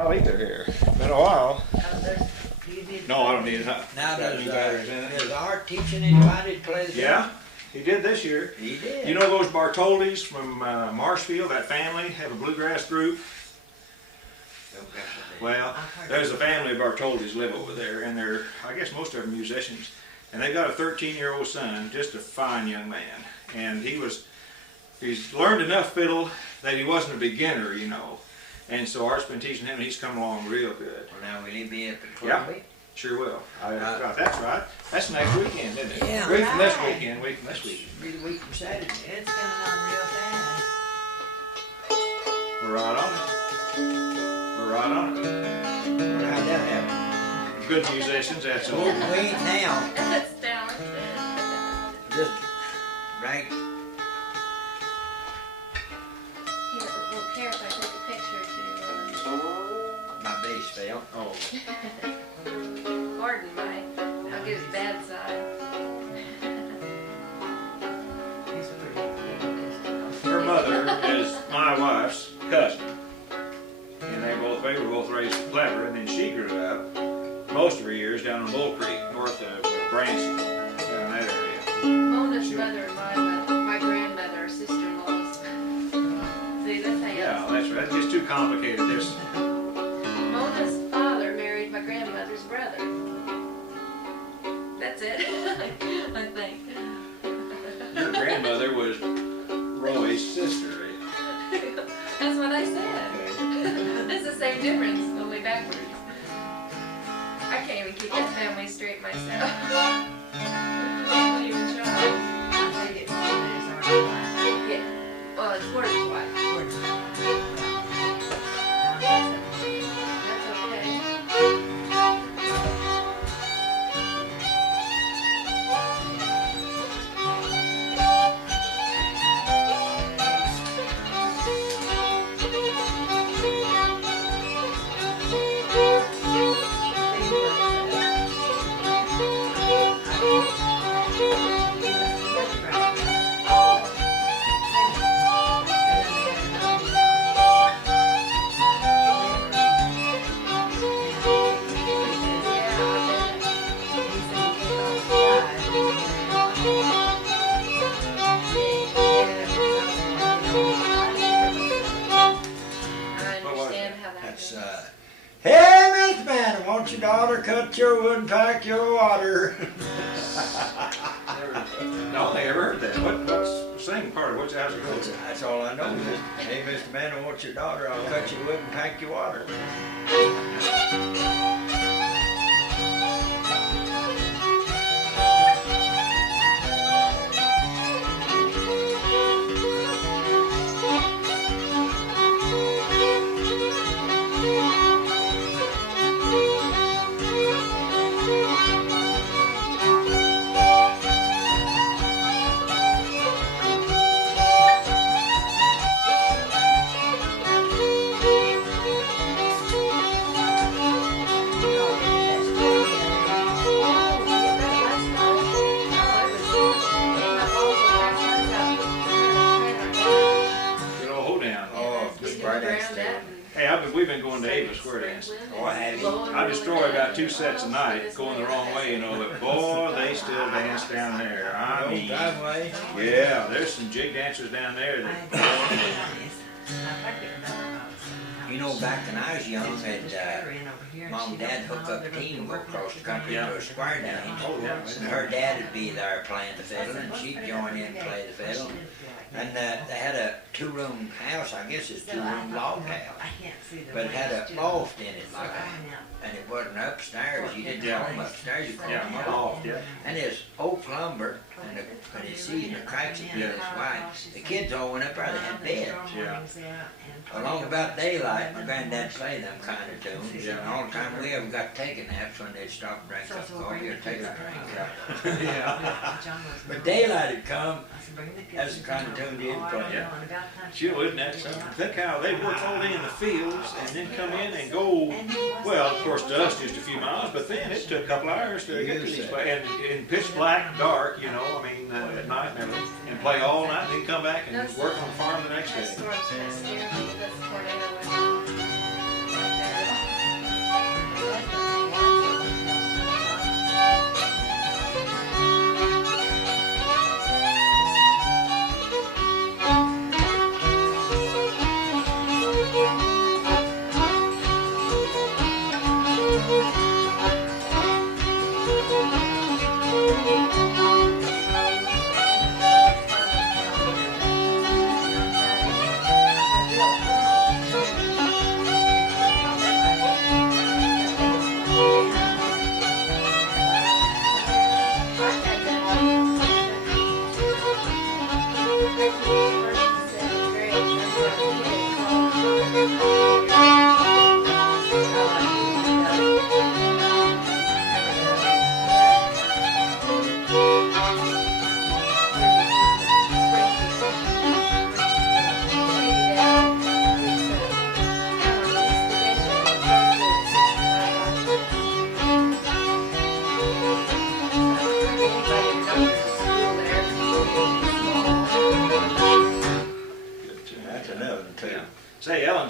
I'll eat their hair. Been a while. No, I don't need it. Now does Art teaching anybody to play the fiddle? Yeah, he did this year. He did. You know those Bartoldis from Marshfield, that family, have a bluegrass group? Well, there's a family of Bartoldis live over there, and they're, I guess most of them musicians. And they've got a 13-year-old son, just a fine young man. And he's learned enough fiddle that he wasn't a beginner, you know. And so Art's been teaching him, and he's come along real good. Well, now will he be at the club? Yeah, sure will. That's right. That's next weekend, isn't it? Yeah. Week from this weekend, week from this weekend. Be the week from Saturday. It's coming on real fast. We're right on it. We're right on it. How'd that happen? Good musicians, that's all. We ain't now. That's down. Just right. Here, well, Kara, if I take a picture My bass fell. Oh. to Gordon, I'll get his bad side. Her mother is my wife's cousin. And they were both raised clever, and then she grew up most of her years down in Bull Creek, north of Branson, down that area. Mona's mother and my grandmother, sister-in-laws. See, that's how you. Yeah, that's right. It's just too complicated. This. Mona's father married my grandmother's brother. That's it, I think. Your grandmother was Roy's sister, right? That's what I said. It's the same difference, only backwards. I can't even keep that family straight myself. I don't even try. Yeah. Well, it's Gordon's wife. That's okay. Hey, Miss Man, won't your daughter cut your wood and pack your water? No, they ever heard that. What's the singing part of what's how's it go? That's all I know. Just, hey, Mr. Man, won't your daughter? I'll cut your wood and pack your water. We've been going to Ava Square Dance. Oh, have you? I destroy about 2 sets a night going the wrong way, you know, but boy, they still dance down there. I mean, driveway. Yeah, there's some jig dancers down there that. You know, back when I was young, Mom and Dad hook up a team and go across the country to a square dance. And her dad would be there playing the fiddle, and she'd join in and play the fiddle. And they had a 2-room house, I guess it's 2-room log house. But it had a loft in it, and it wasn't upstairs. You didn't call them upstairs, you called them loft. And it's oak lumber, and it's seasoned, the cracks it just white. The kids all went up there, they had beds. Along about daylight, my granddad played them kind of tunes, and all the time we ever got taking naps when they'd stop and drink up coffee or take a drink. But daylight had come, that's the kind of tune they'd play. Sure, wouldn't that something? Think how they work all day in the fields and then come in and go, well, of course, to us just a few miles, but then it took a couple hours to get to these places. And in pitch black, dark, you know, I mean, at night and everything, and play all night and then come back and work on the farm the next day.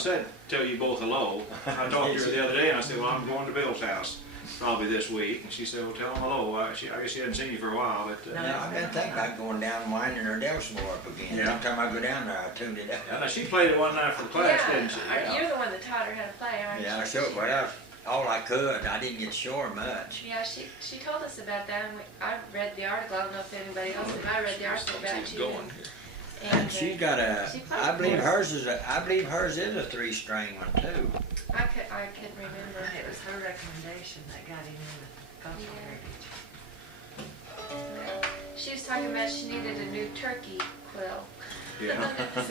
said, tell you both hello. I talked to her the other day and I said, well, I'm going to Bill's house probably this week. And she said, well, tell him hello. I guess she hadn't seen you for a while, but. Yeah, I've been thinking about going down and winding her Dulcimer up again. Yeah. Every time I go down there, I tuned it up. Yeah, now she played it one night for the class, didn't she? You're the one that taught her how to play, aren't you? Yeah, sure. Well, all I could. I didn't get to show her much. Yeah, she told us about that, and I read the article. I don't know if anybody else did. I read the article about She's you. going here. And she's got she I believe hers is a 3-string one too. I couldn't remember. It was her recommendation that got him in the cultural heritage. She was talking about she needed a new turkey quill. Yeah. It was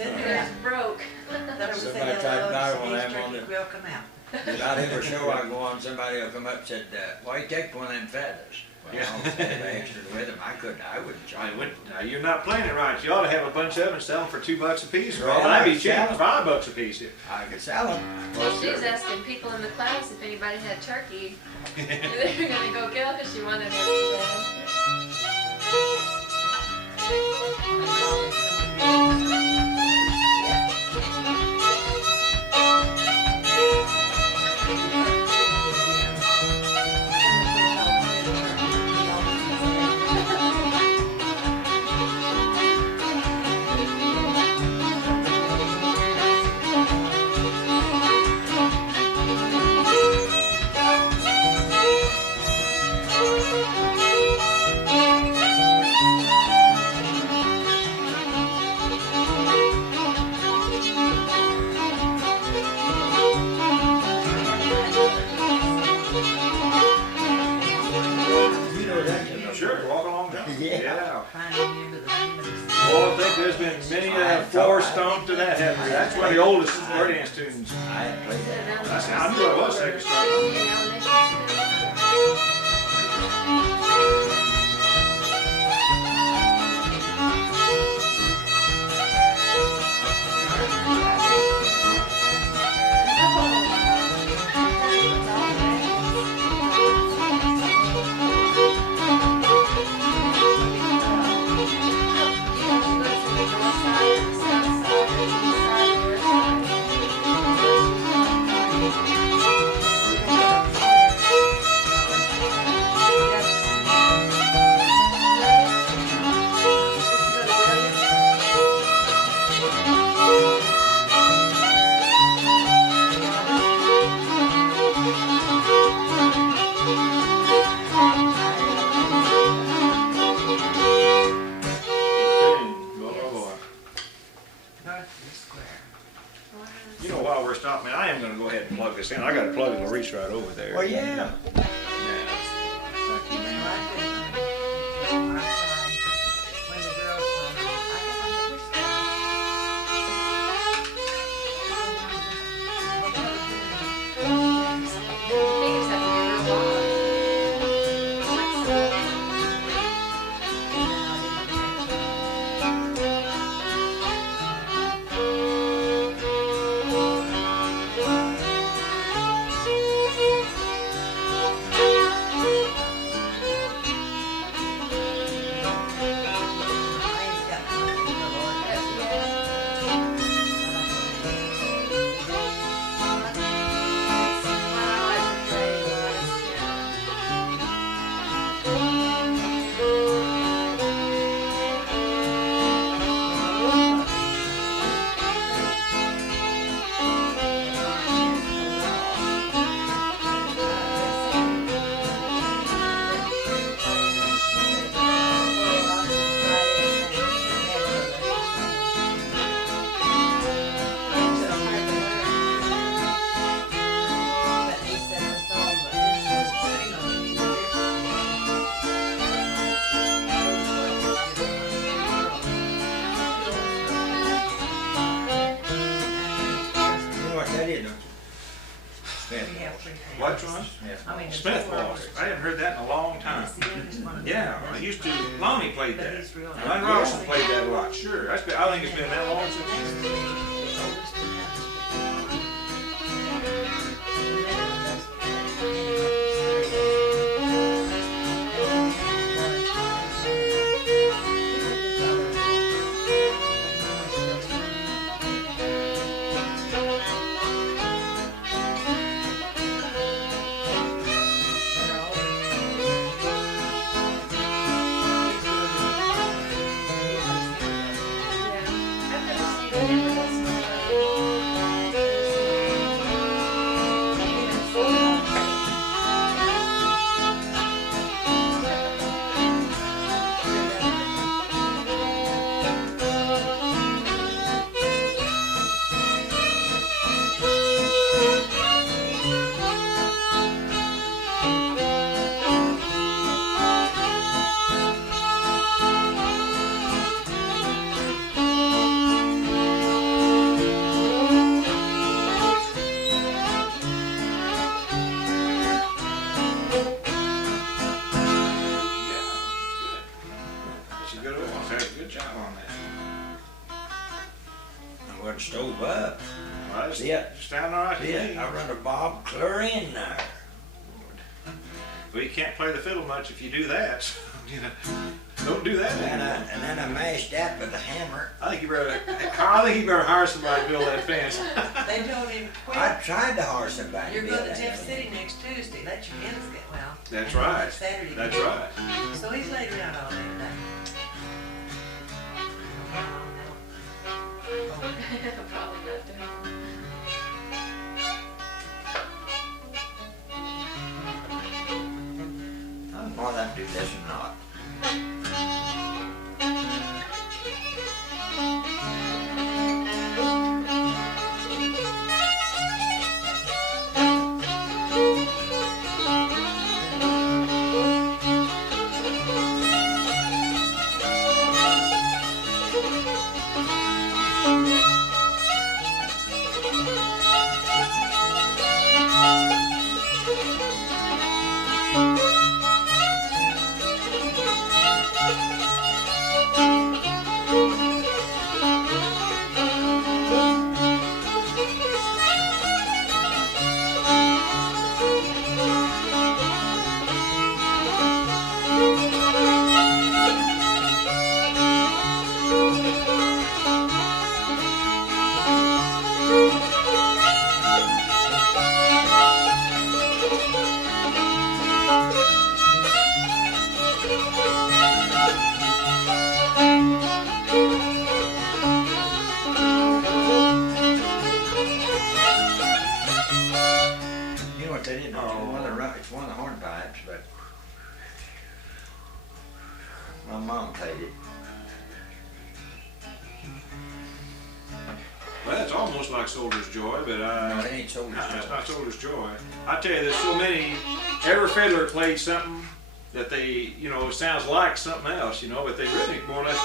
broke. Somebody tried to buy one of them on the- Will come out. About every show I go on, somebody will come up and said, why you take one of them feathers? Well, Yeah. I'll say the extra with them. I wouldn't I charge went, now you're not playing it right. You ought to have a bunch of them and sell them for $2 a piece. Or Well, that'd be I'd cheap, sell 'em. $5 a piece. I could sell them. Well, she was asking people in the class if anybody had turkey. They were gonna go kill because she wanted it so bad. You know that. Sure, walk along down. Yeah. Trying to remember the name of the Well, I think there's been many floors stomped to that, haven't there? That's one of the oldest square dance tunes. I had played that. I knew it was second string. You know, while we're stopping, I am going to go ahead and plug this in. I got to plug it. It'll reach right over there. Well, yeah. Thank you, man. Which one? Smith Waltz. I haven't heard that in a long time. Yeah, I used to. Lonnie played that. Lonnie Robinson played that a lot. Sure, I think it's been that long since. Doris has a good job on that. I wasn't stove up. Well, that's Yeah. sounding all right to me. I run a bob clear in there. Well, you can't play the fiddle much if you do that. So, you know, don't do that anymore. And then I mashed that with a hammer. I think you better, Carl, I think you better hire somebody to build that fence. They told him, I quit. tried to hire somebody. You're to going build to that Jeff thing. City next Tuesday. Let your hands get well. That's And right. Saturday. That's right. So he's laid around all day today. Probably not doing. I don't know whether I do this or not. You know what they didn't know? It's one of the hornpipes, but my mom played it. Well, that's almost like Soldier's Joy, but No, it ain't Soldier's it's Joy. not Soldier's Joy. I tell you, there's so many, every fiddler played something that they, you know, sounds like something else, you know, but they really more or less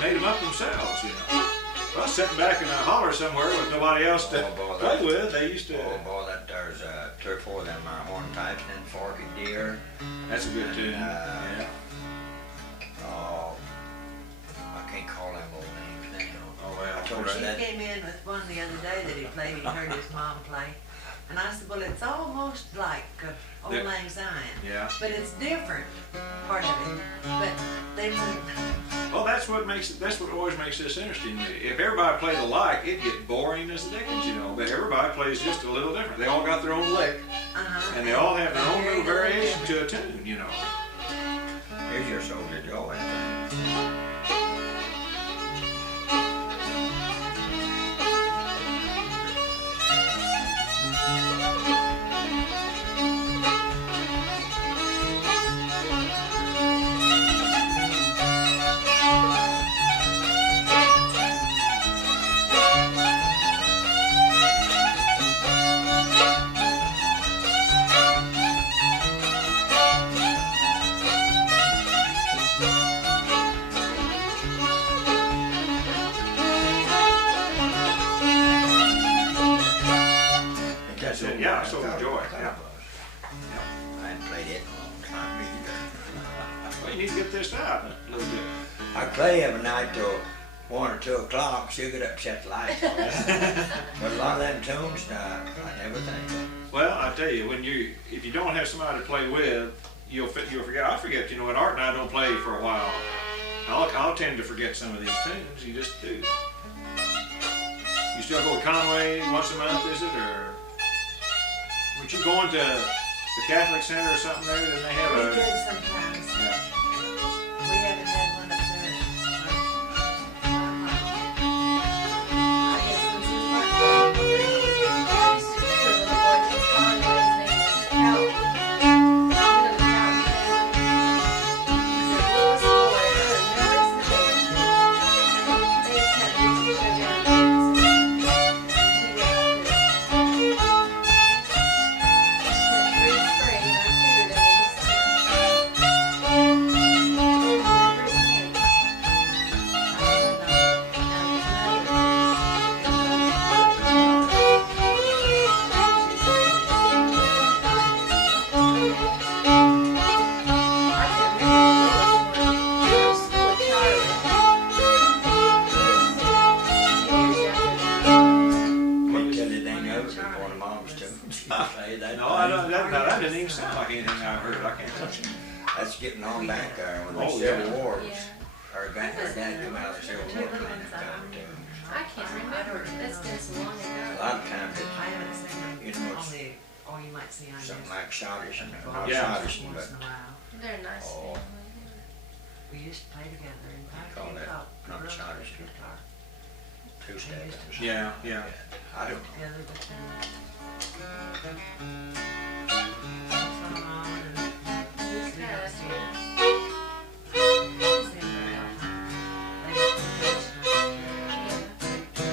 made them up themselves, you know. Well, sitting back in a holler somewhere with nobody else to Oh, boy, play with, they used to, Oh boy, there's 3 or 4 of them hornpipes and Forky Deer. that's a good tune. Uh, Yeah. Oh, I can't call them old names now. Oh, well. I told her She that. came in with one the other day that he played, he heard his mom play. And I said, well, it's almost like Old Yeah. Lang Syne, Yeah. but it's different, part of it. But they wouldn't, Well, that's what makes it, that's what always makes this interesting. If everybody played alike, it'd get boring as the dickens, you know, but everybody plays just a little different. They all got their own lick, and they all have their own little variation to a tune, you know. Here's your Soldier Joy. I think. That's it, what yeah, I Soldier thought Joy, it yeah. was. I hadn't played it in a long time either. Well, you need to get this out a little bit. I play every night till 1 or 2 o'clock, so you get up and shut the lights off. But a lot of them tunes, I never think. Well, I tell you, if you don't have somebody to play with, you'll forget. I forget, you know, when Art and I don't play for a while, I'll tend to forget some of these tunes. You just do. You still go to Conway once a month, is it, or weren't you going to the Catholic Center or something there? Didn't they have we a? did sometimes. Yeah. We haven't had one up there. I guess since we weren't there. I used to do a little boy from Conway. His name was Cal. You know the Cal He's a Louis boy. They used to have music show down in Kansas. He went to Spring, and I tutored him in the summer. Wars. Yeah. Our dad come out of the Civil War playing that time too. I can't remember. That's been so long A ago. lot of times I haven't seen them You know, on the, or you might see on it's something this. like Scottish, not Yeah. Scottish, Once but in a while. They're a nice Oh. family. We used to play together and call that not brother Scottish. guitar two-step. Yeah, yeah. I don't know. together, but some on and this we never see it. See them very often. They get some traditional.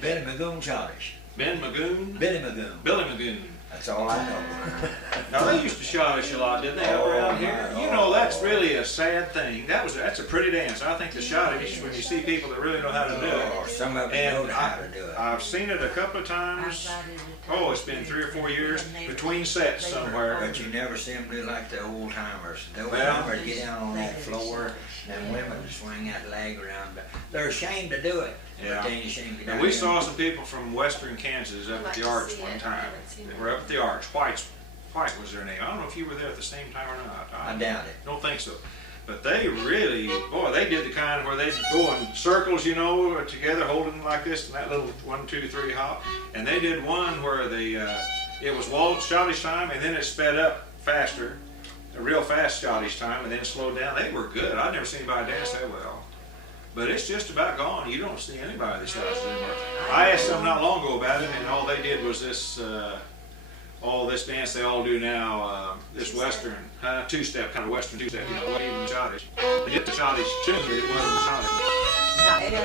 Billy Magoon Scottish. Ben Magoon? Billy Magoon. Billy Magoon. That's all I know. Now they used to Scottish a lot, didn't they, up around here? You know, that's really a sad thing. That's a pretty dance. I think the Scottish, when you see people that really know how to do it. Oh, some of them And know how to do it. I've seen it a couple of times. Oh, it's been 3 or 4 years between sets somewhere. But you never see them do like the old timers. The old Well- timers get down on that floor, and women swing that leg around. They're ashamed to do it. Yeah. But then you shouldn't get And out we there. saw some people from western Kansas up at the Arch one time. They were up at the Arch. White was their name. I don't know if you were there at the same time or not. I doubt it. Don't think so. But they really, boy, they did the kind where they'd go in circles, you know, together holding like this and that little 1, 2, 3 hop. And they did one where it was waltz Scottish time and then it sped up faster, a real fast Scottish time, and then slowed down. They were good. I've never seen anybody dance that well. But it's just about gone. You don't see anybody that does it anymore. I asked them not long ago about it, and all they did was this, all this dance they all do now, this western, two-step, kind of western two-step, you know, even Scottish. They hit the Scottish tune, but it wasn't Scottish.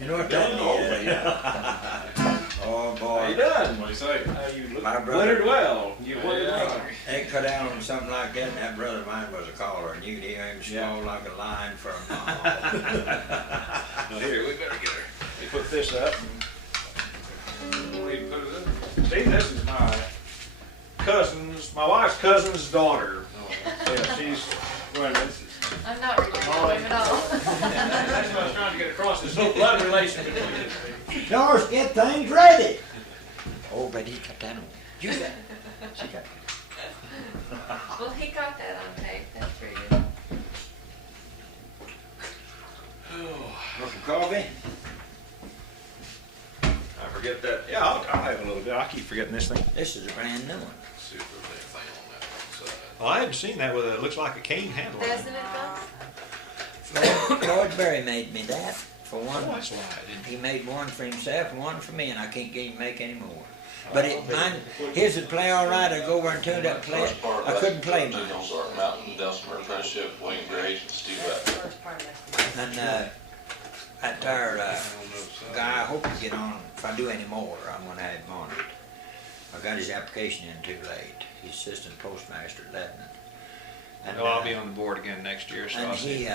You know what that is? Oh, boy. How you done? What do you say? You look My brother- glittered well. You glittered Yeah. well. They cut out on something like that, and that brother of mine was a caller, and you'd hear him Yeah. swallow like a line from Now here, we better get her. We put this up. And we put it up. See, this is my wife's cousin's daughter. Yeah, she's, well, I'm not related to him at all. that's what I was trying to get across, this little blood relation between the two. Doris, get things ready. Oh, but he cut that on. You got it. She got it. Well, he got that on tape. That's pretty good. Bobby? I forget that. Yeah, I'll have a little bit. I keep forgetting this thing. This is a brand new one. See if there's anything on that one side. Well, I haven't seen that with a, it looks like a cane handle. on it. Doesn't it, Bill? Lloyd Berry made me that for one. Oh, that's why I didn't. He made one for himself and one for me, and I can't get him to make any more. But his would play all right. I'd go over and tune up, play it. I couldn't play mine. Ozarks Mountain, Dulcimer Apprenticeship, William Graves, and Steve Atwell. And that there guy, I hope to get on. If I do any more, I'm going to have him on it. I got his application in too late. He's assistant postmaster at Lebanon. And, Well, I'll be on the board again next year, so I'll see. he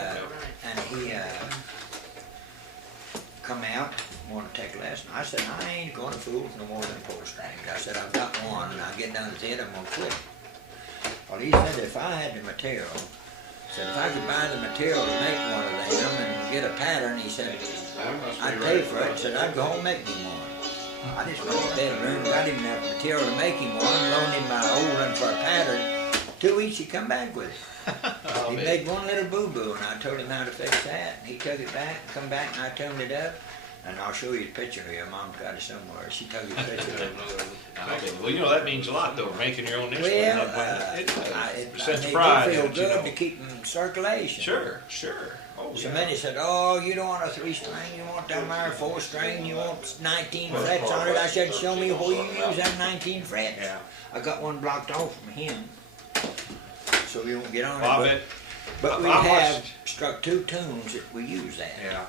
come out, wanted to take a lesson. I said, I ain't going to fool with no more than pull strings. I said, I've got one, and I'll get down to it, I'm going to quit. Well, he said, if I had the material, said, if I could buy the material to make one of them and get a pattern, he said, I'd pay for it. He said, I'd go home and make me one. I just went to the bedroom, got him enough material to make him one, loaned him my old one for a pattern. 2 weeks he come back with it. He made one little boo-boo, and I told him how to fix that. And he took it back, come back, and I tuned it up. And I'll show you a picture here. Mom's got it somewhere. She took you a picture of it. Well, you know, that means a lot, though, making your own instrument. Well, It it sense made of pride, me feel don't you good know? to keep them in circulation. Sure, sure. Oh, So yeah. many said, oh, you don't want a 3-string, you want that there 4-string, you want 19 frets on it. I said, show me where you use them 19 frets. Yeah. I got one blocked off from him, so we won't get on Well, I it. bet. But we I have watched- struck 2 tunes that we use that. Yeah.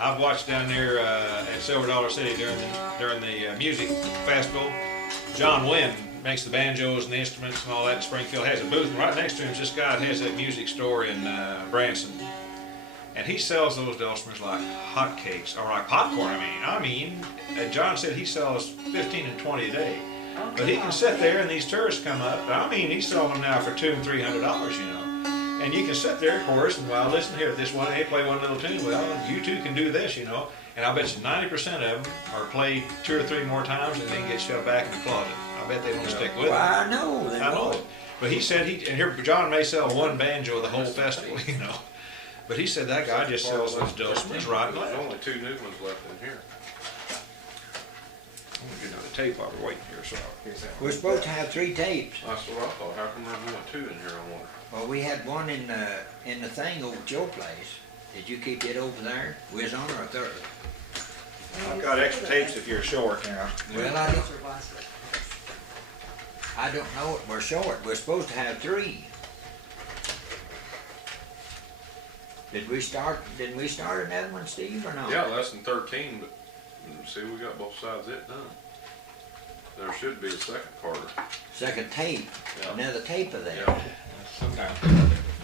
I've watched down there at Silver Dollar City during the music festival. John Wynn makes the banjos and the instruments and all that in Springfield. Has a booth, and right next to him is this guy that has that music store in Branson. And he sells those dulcimers like hotcakes, or like popcorn, I mean, John said he sells 15 and 20 a day. But he can sit there and these tourists come up. I mean, he's selling them now for $200 and $300, you know. And you can sit there, of course, and well, listen here, this one, hey, play one little tune. Well, you too can do this, you know. And I bet you 90% of them are played 2 or 3 more times and then get shoved back in the closet. I bet they don't stick with it. Well, I know. They I know won't. it. But he said and here, John may sell one banjo the whole festival, you know. But he said that guy just sells those dulcimers right and There's left. only 2 new ones left in here. I'm gonna get another tape while we're waiting here, so I'll get that one. We're supposed to have 3 tapes. That's what I thought. How come there's only 2 in here, I wonder? Well, we had one in the thing over at your place. Did you keep it over there? We was on our 3rd. I've got extra tapes if you're short now. Well, I don't know it. We're short. We're supposed to have 3. Didn't we start another one, Steve, or not? Yeah, less than 13, but see, we got both sides of it done. There should be a second part. Second tape. Yeah. Another tape of that. Yeah. Sometimes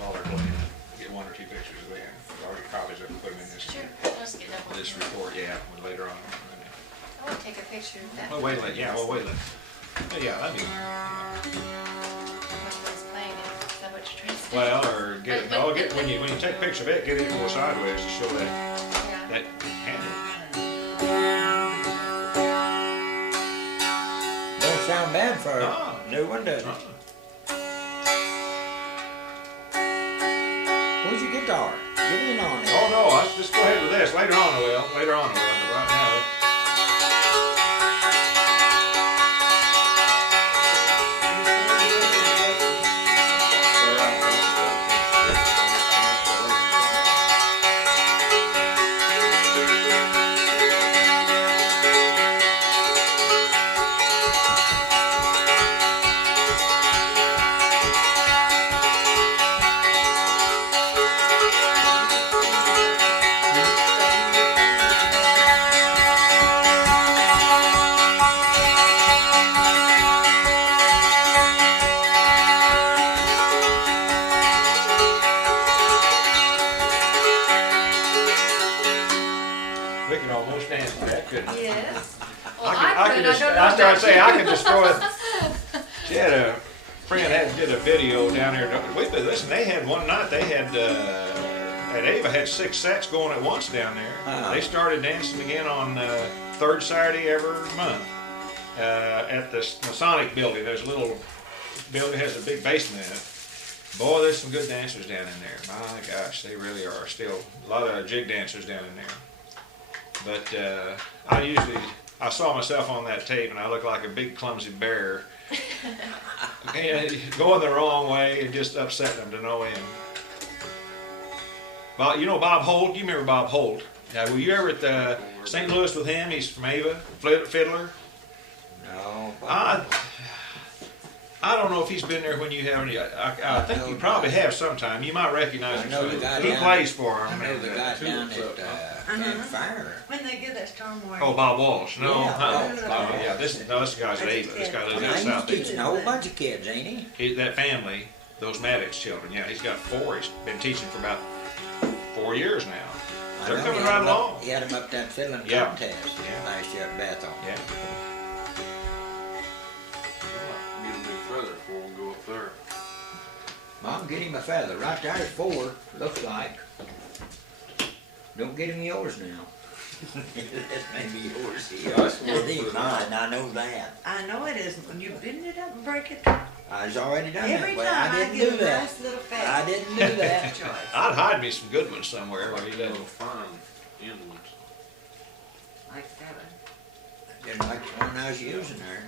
while they're looking, get 1 or 2 pictures of them. Already copies of them, put them in this Sure, let's get that one. this report, yeah, later on. I want to take a picture of that. Well, wait a minute, yeah, well, wait a minute. Yeah, that'd be, Which one's playing it? Is that what you're trying to say? well, or get it, no, get, when you take a picture of it, get it more sideways to show that, Yeah. that handle. Don't sound bad for No. a new one, does it? Where's your guitar? Get in on it. Oh, no, let's just go ahead with this, later on I will, but right now. We can almost dance to that, couldn't we? Yes. Well, I could, just, don't know I if started that's saying I you. could destroy it. She had a friend did a video down there. Listen, they had one night. They had at Ava had 6 sets going at once down there. Uh-huh. They started dancing again on 3rd Saturday every month at the Masonic building. There's a little building that has a big basement in it, Boy, there's some good dancers down in there. My gosh, they really are. Still, a lot of jig dancers down in there. But I saw myself on that tape, and I looked like a big clumsy bear, going the wrong way and just upsetting them to no end. Well, you know Bob Holt? You remember Bob Holt? Were you ever at St. Louis with him? He's from Ava, Fiddler. No. I don't know if he's been there when you have any. I think you probably have sometime. You might recognize him. He plays for him. I know the guy down at Camp Fire. When they get that storm warning. Oh, Bob Walsh. No, Yeah, yeah. This guy's at Ava. This guy lives out He's south. teaching a whole bunch of kids, ain't he? That family, those Maddox children. Yeah, he's got 4. He's been teaching for about 4 years now. I They're know coming he had right him along. He had him up that fiddling Yeah. contest Yeah. last year at Bethel. Yeah. Get a new feather before we go up there. Mom, get him a feather. Right there's 4, looks like. Don't get him yours now. That may be yours. It ain't mine, I know that. I know it isn't. When you bend it up and break it, I was already done every that way. time I I didn't get do a that. nice little fat. I didn't do that. choice. I'd hide me some good ones somewhere where he Little doesn't. fine end ones. Like that one. Didn't like the one I was using there.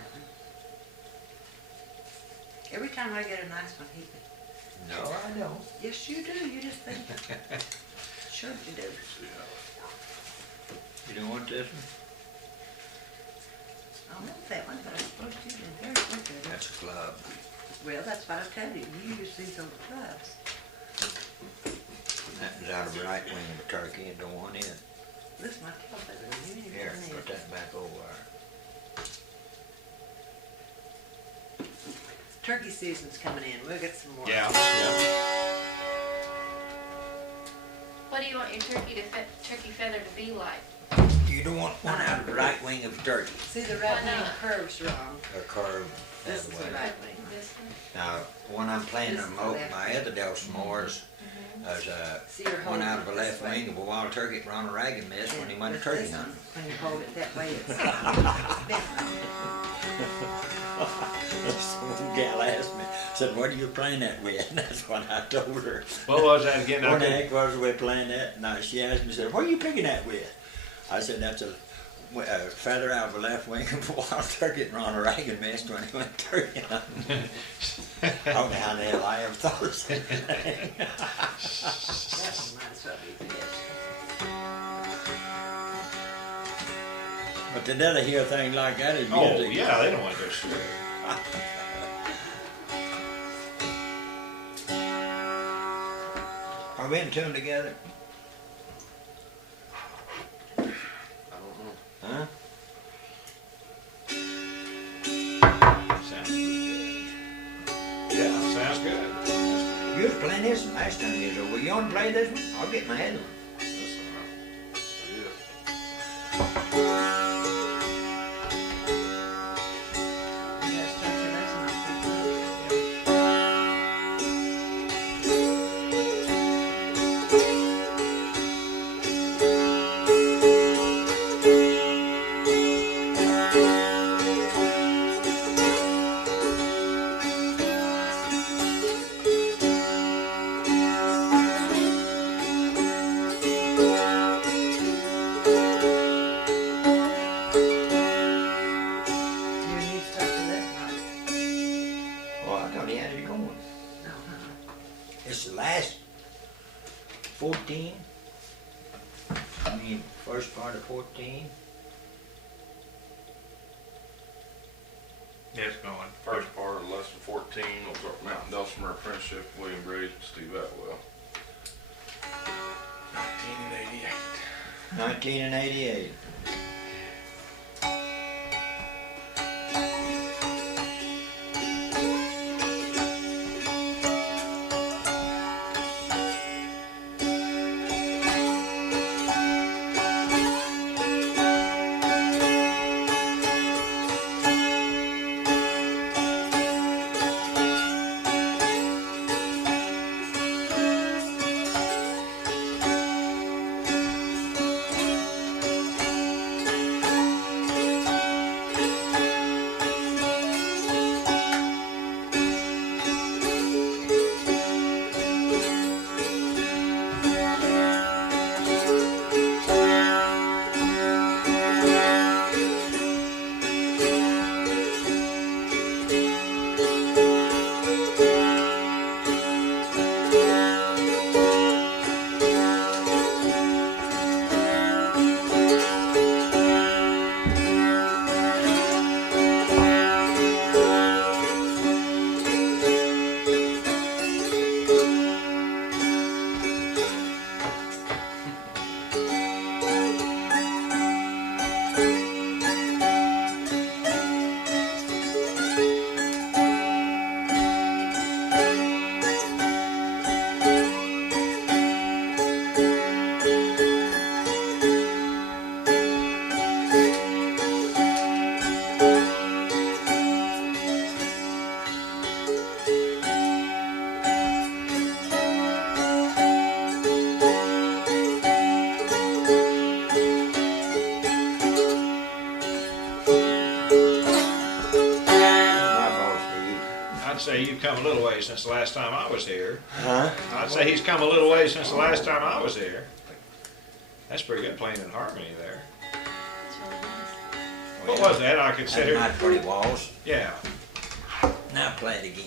Every time I get a nice one, he goes, No, I don't. yes you do, you just think. Sure you do. See how You don't want this one? I want that one, but I suppose you did. There's one good. That's a club. Well, that's what I tell you. You use these old clubs. That was out of the right wing of a turkey and don't want it. Listen, I tell you, you need Here, to put that back over there. Turkey season's coming in. We'll get some more. Yeah. What do you want your turkey feather to be like? You don't want one out of the right wing of a turkey. See, the right Why wing not? curves wrong. Or curved This that is way. the right wing. This one? Now, when I'm playing This them is the over left my other Dulcimers, there's See, you're one holding out of it the this left way. wing of a wild turkey Ronald Reagan missed when he went With turkey this one, hunting. when you hold it that way, it's bent. Some gal asked me, said, what are you playing that with? And that's what I told her. What was that again? What the heck was we playing that? And she asked me, said, what are you picking that with? I said, that's a feather out of the left wing of a wild turkey that Ronald Reagan missed when he went turkey hunting. Oh, how the hell I ever thought of such a thing. That one might as well be pitched. But to never hear a thing like that is Oh, music. yeah, they don't want to go straight. Are we in tune together? I don't know. Huh? Sounds good. Yeah, sounds good. You was playing this one last time you was over. You want to play this one? I'll get my other one. That's yeah. Yeah, start your lesson off with this. You need to start your lesson off. Oh, I thought he had it going. No, It's the last 14. I mean, first part of 14. Yeah, it's going. First part of lesson 14, Ozarks Mountain Dulcimer Apprenticeship, William Graves and Steve Atwell. 1988. 1988. a little ways since the last time I was here. Huh? I'd say he's come a little ways since the last time I was here. That's pretty good playing in harmony there. That's really nice. What was that? I could sit That's here. my pretty walls. Yeah. Now play it again.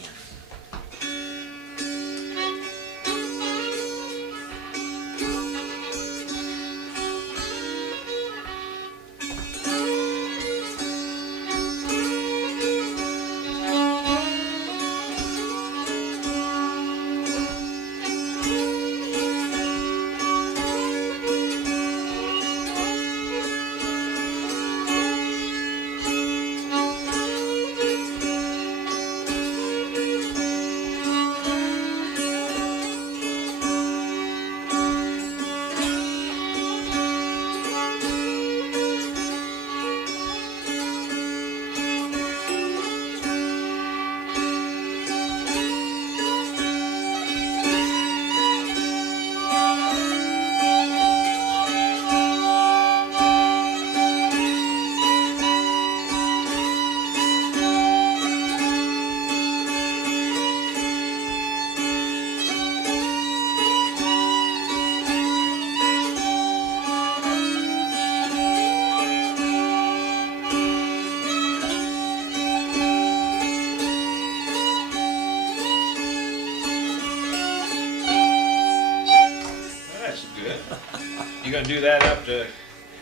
Gonna do that up to,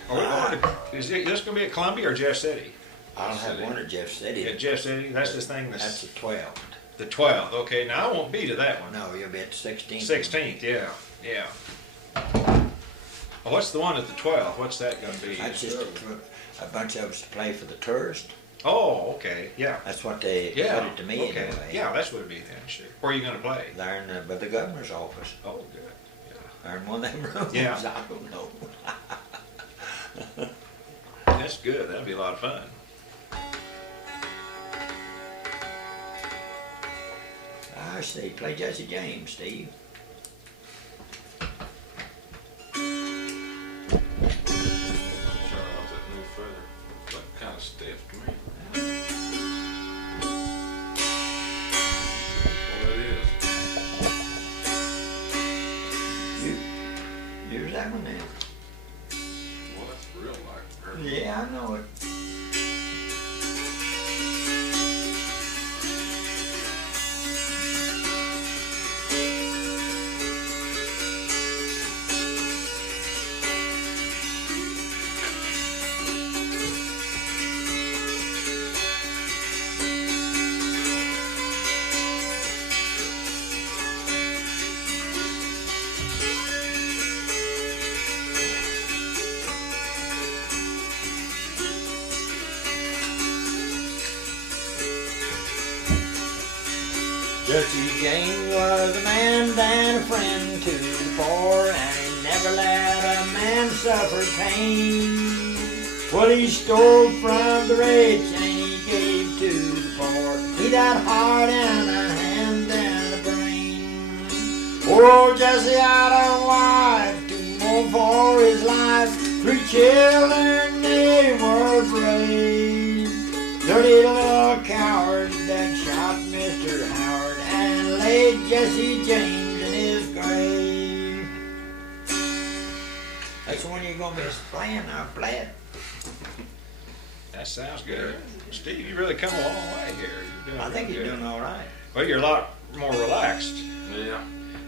are we going to, is this gonna be at Columbia or Jeff City? I don't have one at Jeff City. At Jeff City, that's this thing That's that's the 12th. the 12th, okay, now I won't be to that one. No, you'll be at the 16th. 16th, yeah, yeah. Well, what's the one at the 12th, what's that gonna be? That's just a bunch of us to play for the tourist. Oh, okay, yeah, That's what they yeah, put it to me okay, anyway. yeah, that's what it'd be then, sure. Where are you gonna play? There in by the governor's office. Oh, good, There in one of them rooms. Yeah. I don't know. that's good, that'd be a lot of fun. I see. Play Jesse James, Steve. Try out that new feather. That kind of stiff to me. Well, it is. Use that one then. Well, that's real like her. Yeah, I know it. Jesse James was a man and a friend to the poor, and he never let a man suffer pain. Well, he stole from the rich and he gave to the poor. He got heart and a hand and a brain. Oh, Jesse had a wife to mourn for his life. 3 children, they were brave. Dirty little coward that shot Mr. Howard and laid Jesse James in his grave. That's the one you're going to be playing. I'll play it. That sounds good. Steve, you really come a long way here. You're doing I think really you're good. doing all right. Well, you're a lot more relaxed. Yeah.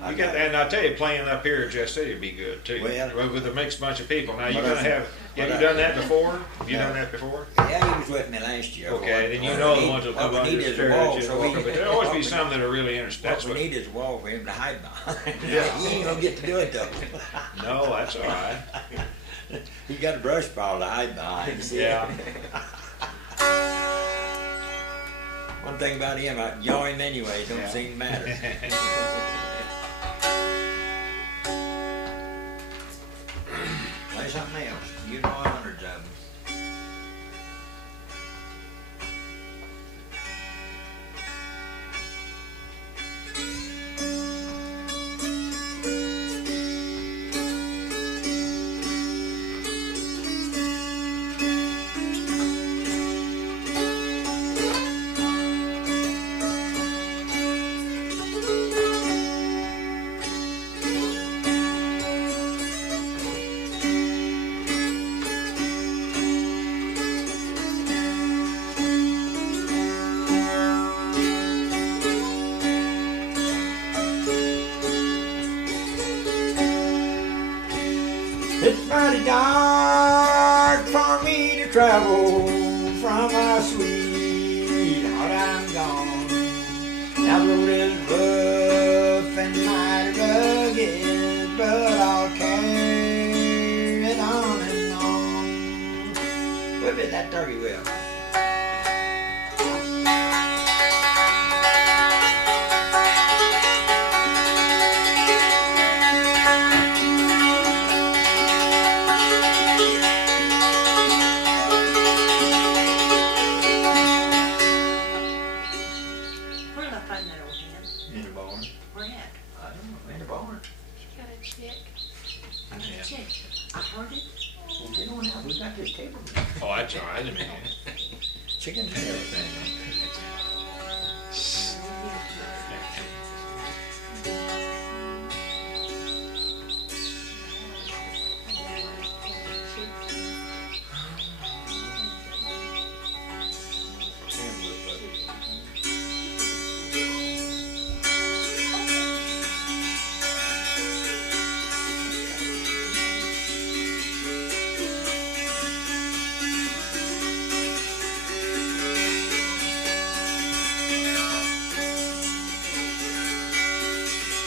You got, and I tell you, playing up here at Jeff City would be good too. Well, with a mixed bunch of people. Now you're What gonna I- have. Yeah, what you I- done that before? Have you Yeah. done that before? Yeah, he was with me last year. Okay, then you know the ones that come What up we to need the is a wall, church. so But there'll always be we- some that are really interested. What That's we what. need is a wall for him to hide behind. Yeah. He ain't gonna get to do it though. No, that's all right. He got a brush pile to hide behind. See? Yeah. One thing about him, I yaw him anyway. It don't Yeah. seem to matter. Play something else. You know hundreds of them. It's mighty dark for me to travel from my sweetheart. I'm gone. Now the road is rough and mighty rugged, but I'll carry it on and on. Whip it, that turkey will. Where did I find that old hen? In the barn. Where at? I don't know, in the barn. Got a chick. Yeah. Check. I heard it. Well, get on out, we got this table. Oh, that's all right. I mean, Chickens and everything.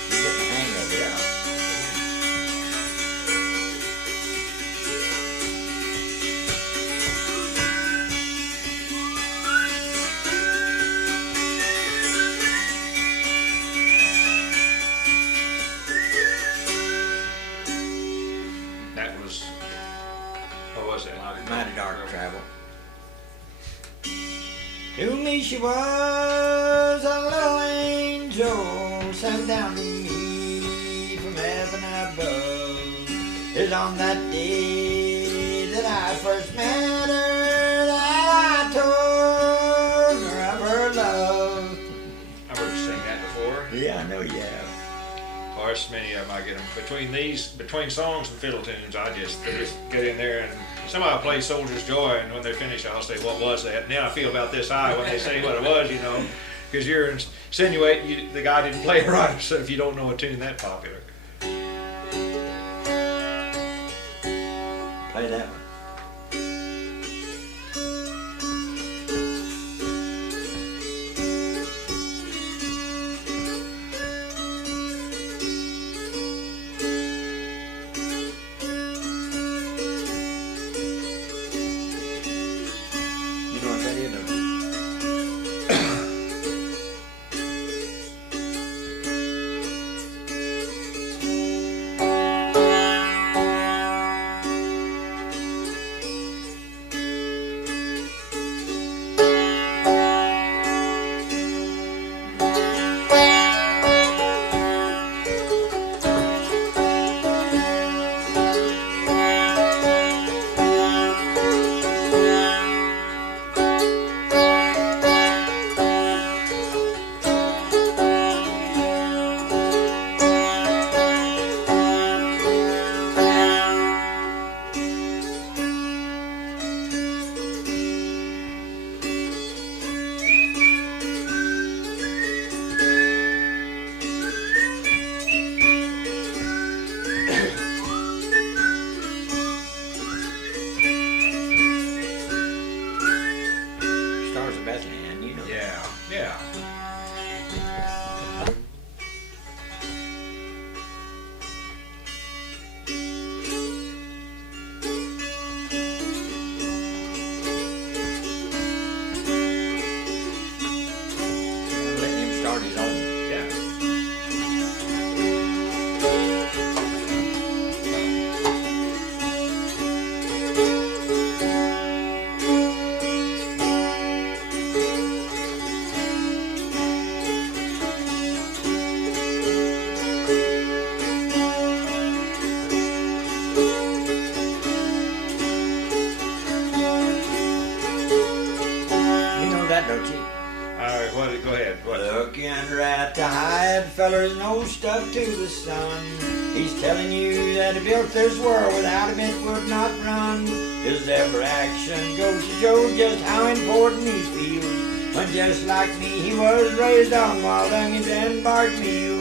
You're getting the hang of it, yeah. that was, what was that? Mighty dark travel. To me she was a little angel sent down to me from heaven above. It's on that day that I first met her that I told her of her love. I've heard you sing that before. Yeah, I know you have. Of course, many of them I get them between songs and fiddle tunes. I just get in there and somebody will play Soldier's Joy, and when they finish, I'll say, "What was that?" And then I feel about this high when they say what it was, you know, because you're insinuating the guy didn't play it right. So if you don't know a tune that popular, Play that one. You know what that is, don't you? Stars of Bethlehem, you know. yeah. I'm letting him start his own. Yeah. You know that, don't you? All right, go ahead. What? Looking right to hide, feller's nose stuck to the sun. He's telling you that he built this world without him it would not run. His every action goes to show just how important he feels. When just like me, he was raised on wild onions and bark meal.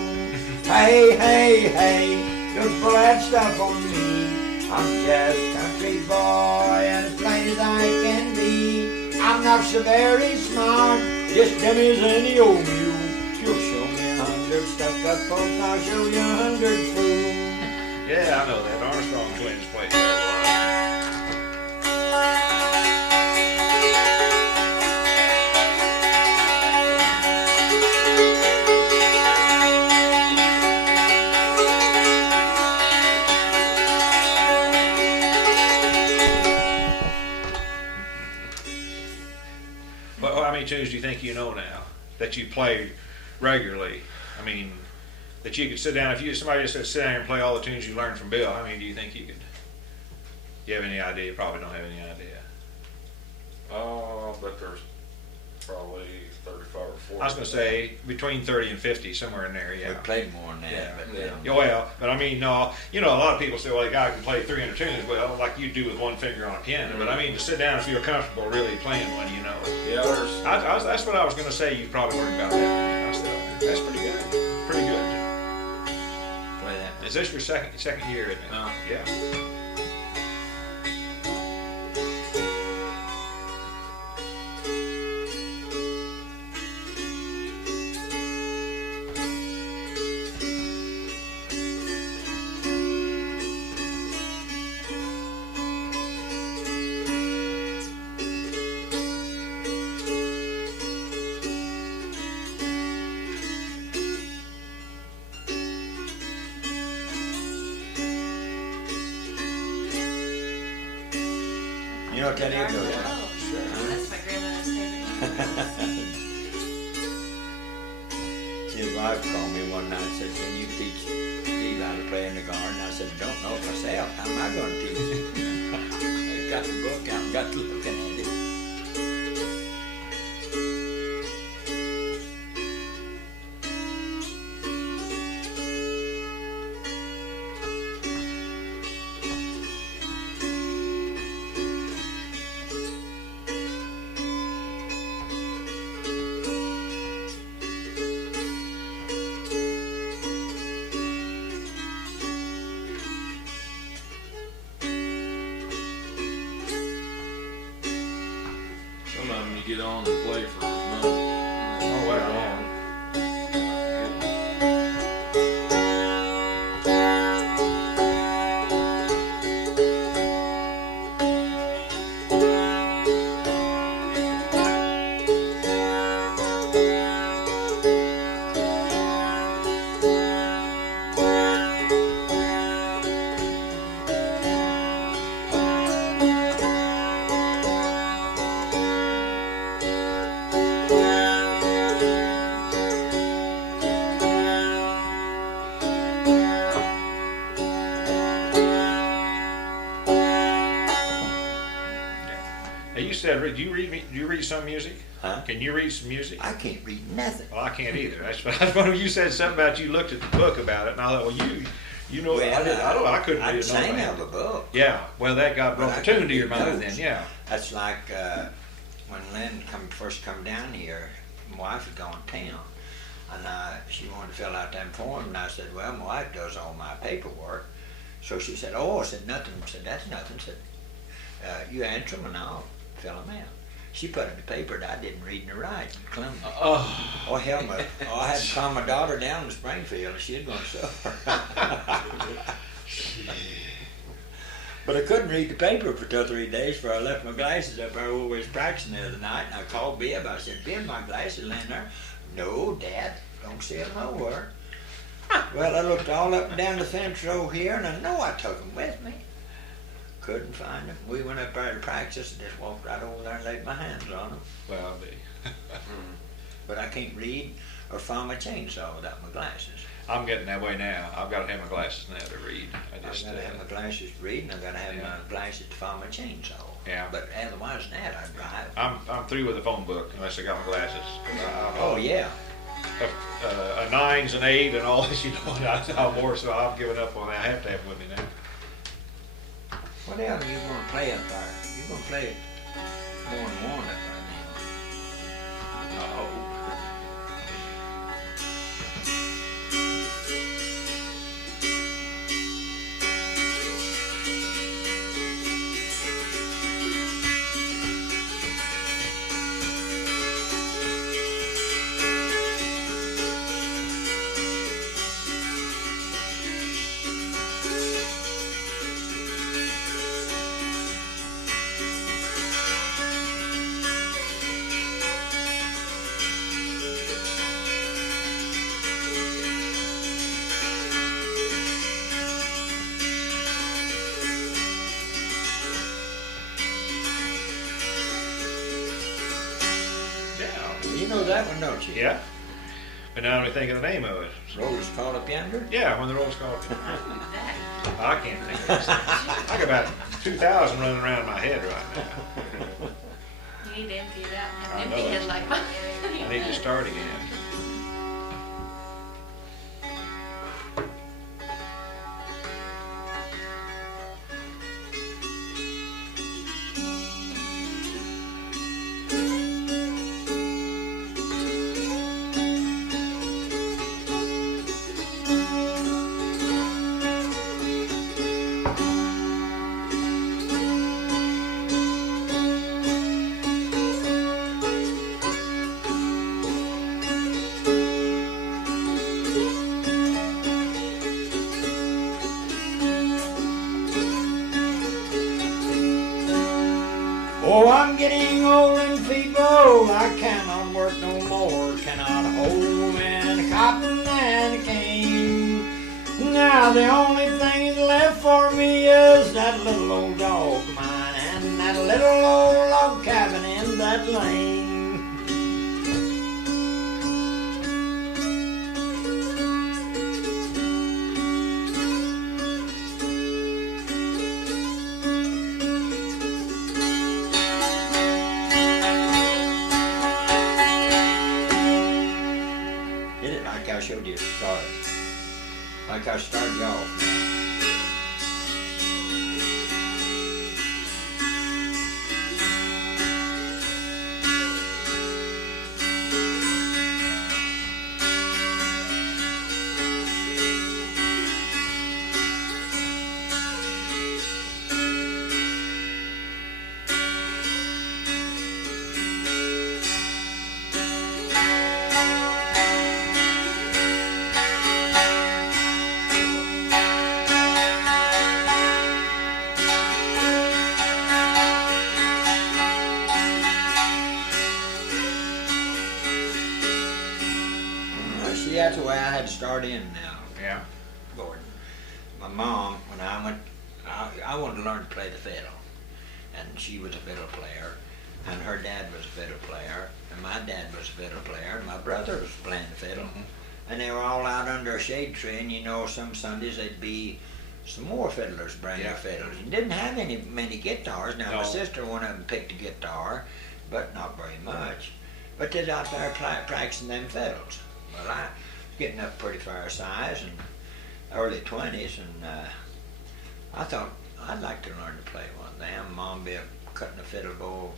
Hey, hey, hey, don't pull that stuff on me. I'm just a country boy and as plain as I can be. I'm not so very smart, just dumb as any old mule. You'll show me 100 stuck-up folks, I'll show you 100 fools. Yeah, I know that. Armstrong twins played that Well, how many tunes do you think you know now that you play regularly? I mean, that you could sit down, if you somebody just said sit down and play all the tunes you learned from Bill, how many do you think you could? You have any idea? You probably don't have any idea. But there's probably 35 or 40. I was going to say between 30 and 50, somewhere in there, yeah. We played more than that, Yeah. but Yeah, well, but I mean, no, you know, a lot of people say, well, the guy can play 300 tunes, well, like you do with one finger on a piano. But I mean, to sit down and feel comfortable really playing one, you know. Yeah, there's. That's what I was going to say. You probably learned about that. I said, that's pretty good. Pretty good. play that. Is this your second year, isn't it? No. Yeah. You know what that is, though? That's my grandmother's favorite. His wife called me one night and said, can you teach Steve how to play in the garden? I said, I don't know it myself. How am I going to teach him? I got the book out and got to looking at it. Some of them you get on and play for months. Oh, wow. Now, you said, do you read some music? Huh? Can you read some music? I can't read nothing. Well, I can't either. That's when you said something about you looked at the book about it, and I thought, well, you know, I couldn't I read it. sang No out of way. a book. Yeah, well, that got But brought I the tune couldn't to your read mind notes. then, yeah. That's like when Lynn first come down here, my wife had gone to town, and she wanted to fill out them forms, and I said, well, my wife does all my paperwork. So she said, oh, I said, nothing. I said, that's nothing. I said, you answer them and I'll fill them out. She put in the paper that I didn't read nor write. Clumsy. Oh, hell no. Oh, I had to calm my daughter down in Springfield, and she was going to suffer. But I couldn't read the paper for 2 or 3 days before I left my glasses up there where we was practicing the other night, and I called Bibb. I said, Bibb, my glasses laying there. No, Dad, don't see them nowhere. Well, I looked all up and down the fence row here, and I know I took them with me. Couldn't find them. We went up there to practice and just walked right over there and laid my hands on them. Well, I'll be. But I can't read or find my chainsaw without my glasses. I'm getting that way now. I've got to have my glasses now to read. I I've just, got to have my glasses to read, and I've got to have Yeah. my glasses to find my chainsaw. Yeah. But otherwise than that, I drive. I'm through with the phone book unless I got my glasses. Oh, yeah. A 9's an 8 and all this, you know, I'm more, so I've given up on that. I have to have it with me now. What else are you going to play up there? You're going to play it more than one up there now. Oh. know that one, don't you? Yeah. But now I don't think of the name of it. Rose caught up yonder? Yeah, when the rolls called. That. I can't think of it. I got about 2,000 running around in my head right now. You need to empty it out. I Have know an empty it. head like mine. I need to start again. Oh, I'm getting old and feeble, I cannot work no more, cannot hold in a cotton and a cane. Now the only thing left for me is that little old dog of mine and that little old log cabin in that lane. Like I showed you at the start. Like I started you off. See, that's the way I had to start in now. Yeah. Gordon. My mom, when I went, I wanted to learn to play the fiddle. And she was a fiddle player. And her dad was a fiddle player. And my dad was a fiddle player. And my brother was playing the fiddle. And they were all out under a shade tree. And you know, some Sundays there'd be some more fiddlers bring their fiddles. You didn't have many guitars. Now, my sister, one of them picked a guitar, but not very much. But they're out there practicing them fiddles. Well, I was getting up pretty fair size and early 20s, and I thought I'd like to learn to play one of them. Mom be cutting a fiddle bow,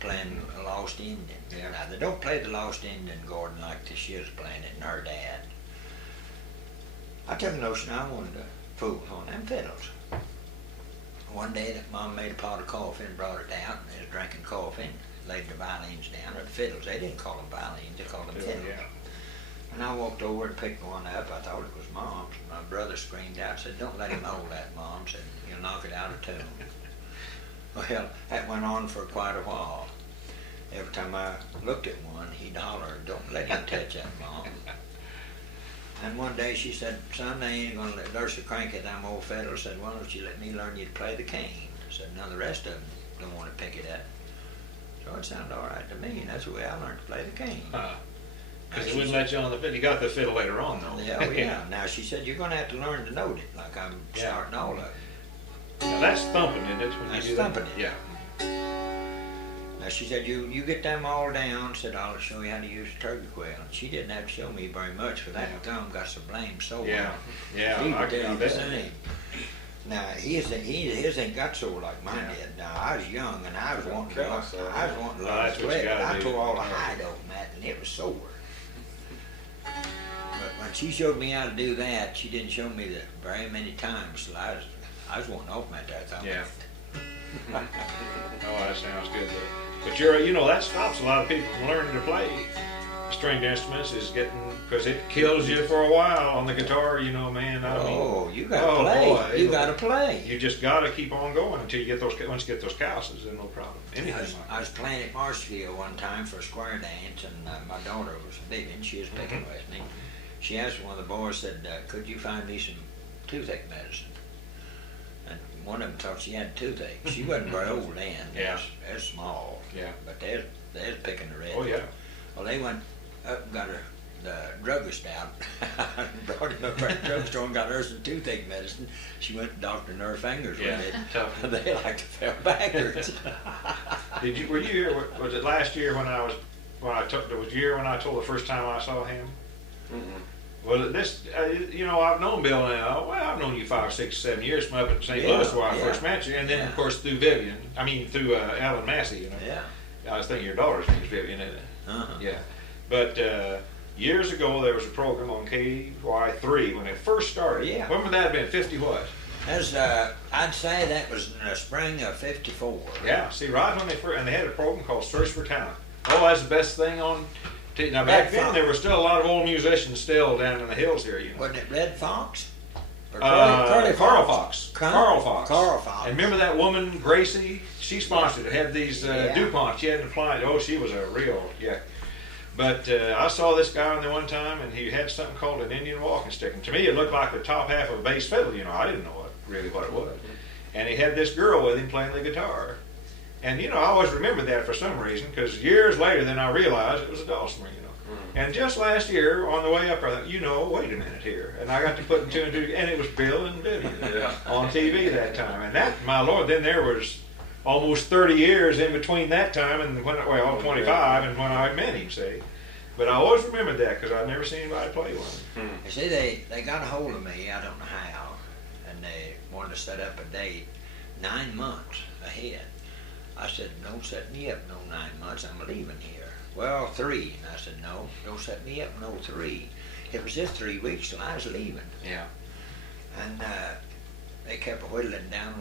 playing a Lost Indian. Yeah. Now, they don't play the Lost Indian, Gordon, like she was playing it and her dad. I took a notion I wanted to fool on them fiddles. One day that Mom made a pot of coffee and brought it out, and they was drinking coffee, laid the violins down, or the fiddles. They didn't call them violins, they called them fiddles. Yeah. And I walked over and picked one up. I thought it was Mom's. My brother screamed out, said, "Don't let him hold that, Mom." Said, "He'll knock it out of tune." Well, that went on for quite a while. Every time I looked at one, he'd holler, "Don't let him touch that, Mom." And one day she said, "Son, they ain't gonna let Doris crank at them old fiddle." Said, "Why don't you let me learn you to play the cane?" Said, "None of the rest of them don't want to pick it up." So it sounded all right to me, and that's the way I learned to play the cane. Because it wouldn't let you on the fiddle. You got the fiddle later on, though. Yeah, oh, yeah. Now she said, "You're going to have to learn to note it, like I'm starting all of it." Now that's thumping, isn't it? When That's you do thumping that? it. Yeah. Now she said, you get them all down. Said, "I'll show you how to use the turkey quail." And she didn't have to show me very much, for that gum got so blamed sore. Yeah. Yeah. He I would tell can you the bet. same. Now his ain't got sore like mine did. Now I was young and I was wanting to learn. I was wanting to learn that's to what you play. gotta I do. tore all the hide off that, and it was sore. But when she showed me how to do that, she didn't show me that very many times. So I was wanting off at that time. Yeah. Oh, that sounds good. But that stops a lot of people from learning to play stringed instruments. Is because it kills you for a while on the guitar. Man. Oh, you gotta play. Boy, You gotta play. You just gotta keep on going until you get those. Once you get those calluses, then no problem. Anything. I was playing at Marshfield one time for a square dance, and my daughter was big, and she was picking with me. She asked one of the boys, said, "Could you find me some toothache medicine?" And one of them thought she had toothache. She wasn't very old then. Yeah. They're small. Yeah. But they're picking the red. Oh yeah. Well, they went up and got the druggist out. Brought him up to the drugstore and got her some toothache medicine. She went to doctoring her fingers Yeah, with it. tough. They like to fell backwards. Were you here? Was it last year when I told the first time I saw him? Mm-mm. Well, I've known Bill now. Well, I've known you 5, 6, 7 years from up in St. Yeah, Louis where I yeah. first met you, and then of course through Ellen Massey. You know. Yeah. I was thinking your daughter's name is Vivian, isn't it? Uh-huh. Yeah. But years ago there was a program on KY3 when it first started. Yeah. When would that have been? 50 what? As I'd say that was in the spring of '54. Yeah. See, right when they had a program called Search for Talent. Oh, that's the best thing on. Now back then there were still a lot of old musicians still down in the hills here. You know. Wasn't it Red Fox? Or Carl Fox. Carl Fox. Carl Fox. And remember that woman, Gracie? She sponsored it. Had these Yeah. DuPont. She had to fly. Oh, she was a real, yeah. But I saw this guy on there one time, and he had something called an Indian walking stick. And to me, it looked like the top half of a bass fiddle. You know, I didn't know what it was. And he had this girl with him playing the guitar. And, I always remembered that for some reason, because years later, then I realized it was a Dulcimer, And just last year, on the way up, I thought, wait a minute here. And I got to put 2 and 2, and it was Bill and Vivian on TV that time. And that, my Lord, then there was almost 30 years in between that time and 25 and when I met him, see. But I always remembered that because I'd never seen anybody play one. You see, they got a hold of me, I don't know how, and they wanted to set up a date 9 months ahead. I said, don't set me up no 9 months, I'm leaving here. Well, 3. And I said, no, don't set me up no 3. It was just 3 weeks till I was leaving. Yeah. And they kept whittling down.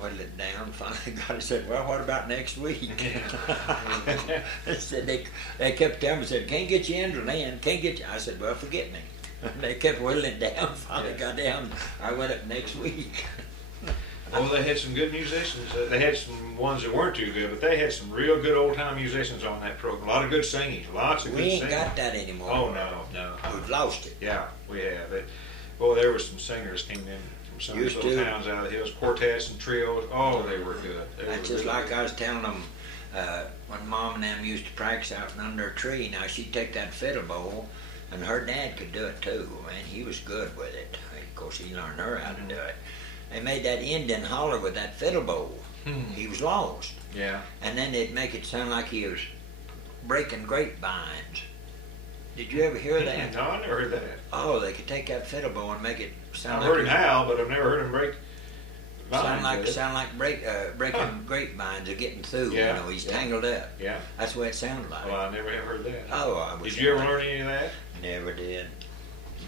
Finally got it, said, well, what about next week? They said, they kept telling me, said, can't get you in till then, can't get you. I said, well, forget me. And they kept whittling down. Finally got down. I went up next week. Well, they had some good musicians. They had some ones that weren't too good, but they had some real good old-time musicians on that program. A lot of good singing, lots of good singing. We ain't got that anymore. Oh, no. We've lost it. Yeah, we have. There were some singers came in from some of those little towns out of the hills, quartets and trios. Oh, they were good. That's just like I was telling them when Mom and them used to practice out under a tree. Now, she'd take that fiddle bowl, and her dad could do it too. Man, he was good with it. Of course, he learned her how to do it. They made that Indian holler with that fiddle bowl. He was lost. Yeah. And then they'd make it sound like he was breaking grapevines. Did you ever hear that? No, I never heard that. Oh, they could take that fiddle bowl and make it sound I've heard him howl, but I've never heard him break vines. sound like breaking grapevines or getting through. Yeah. He's tangled up. Yeah. That's the way it sounded like. Well, I never have heard that. Oh, I wish. Did you ever learn any of that? Never did.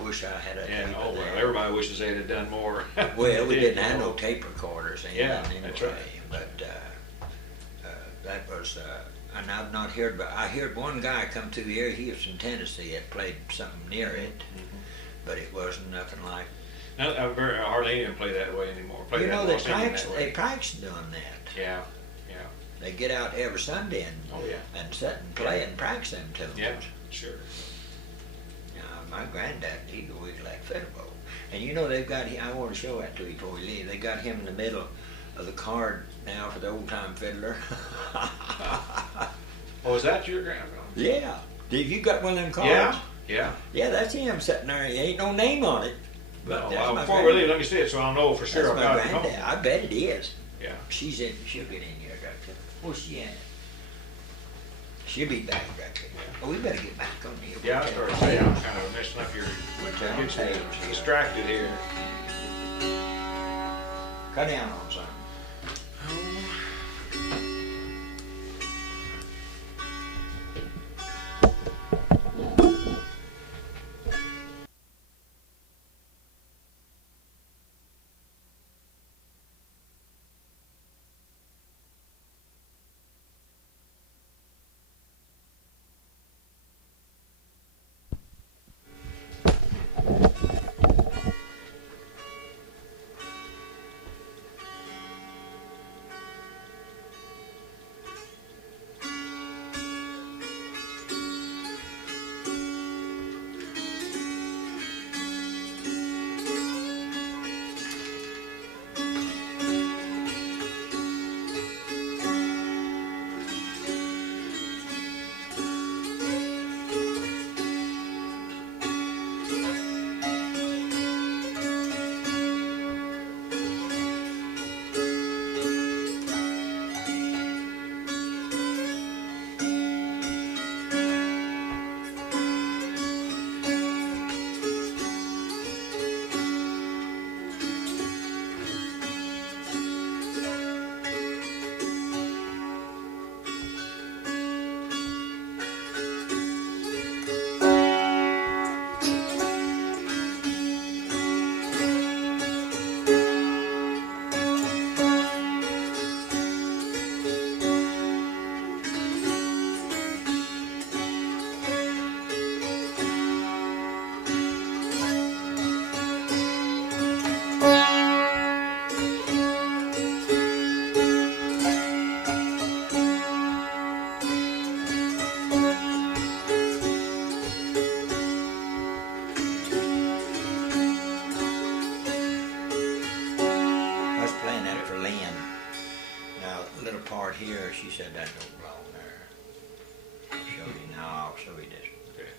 Wish I had a tape And of that. everybody wishes they'd have done more. Well, we didn't have no tape recorders anyway. That's right. But that was, and I've not heard, but I heard one guy come through here. He was from Tennessee. That played something near it, but it wasn't nothing like. No, I hardly even play that way anymore. Play that They Los Indian practice. that way. They practice doing that. Yeah. They get out every Sunday and sit and play and practice them tunes. Yeah. Sure. My granddad, he'd always like fiddle bowl. And they've got, I want to show that to you before we leave. They got him in the middle of the card now for the old time fiddler. Oh, is that your grandfather? Yeah. Have you got one of them cards? Yeah. Yeah, that's him sitting there. There ain't no name on it. But that's my before we leave, let me see it so I'll know for sure. That's my I've got it granddad. home. I bet it is. Yeah. She'll get in here. Where's she at? She'll be back right there. Oh, we better get back on here. Yeah, I started saying I'm kind of messing up your. Get you distracted here. Cut down on something. playing that for Lynn. Now, a little part here, she said that don't belong there. I'll show you now. I'll show you this. Okay.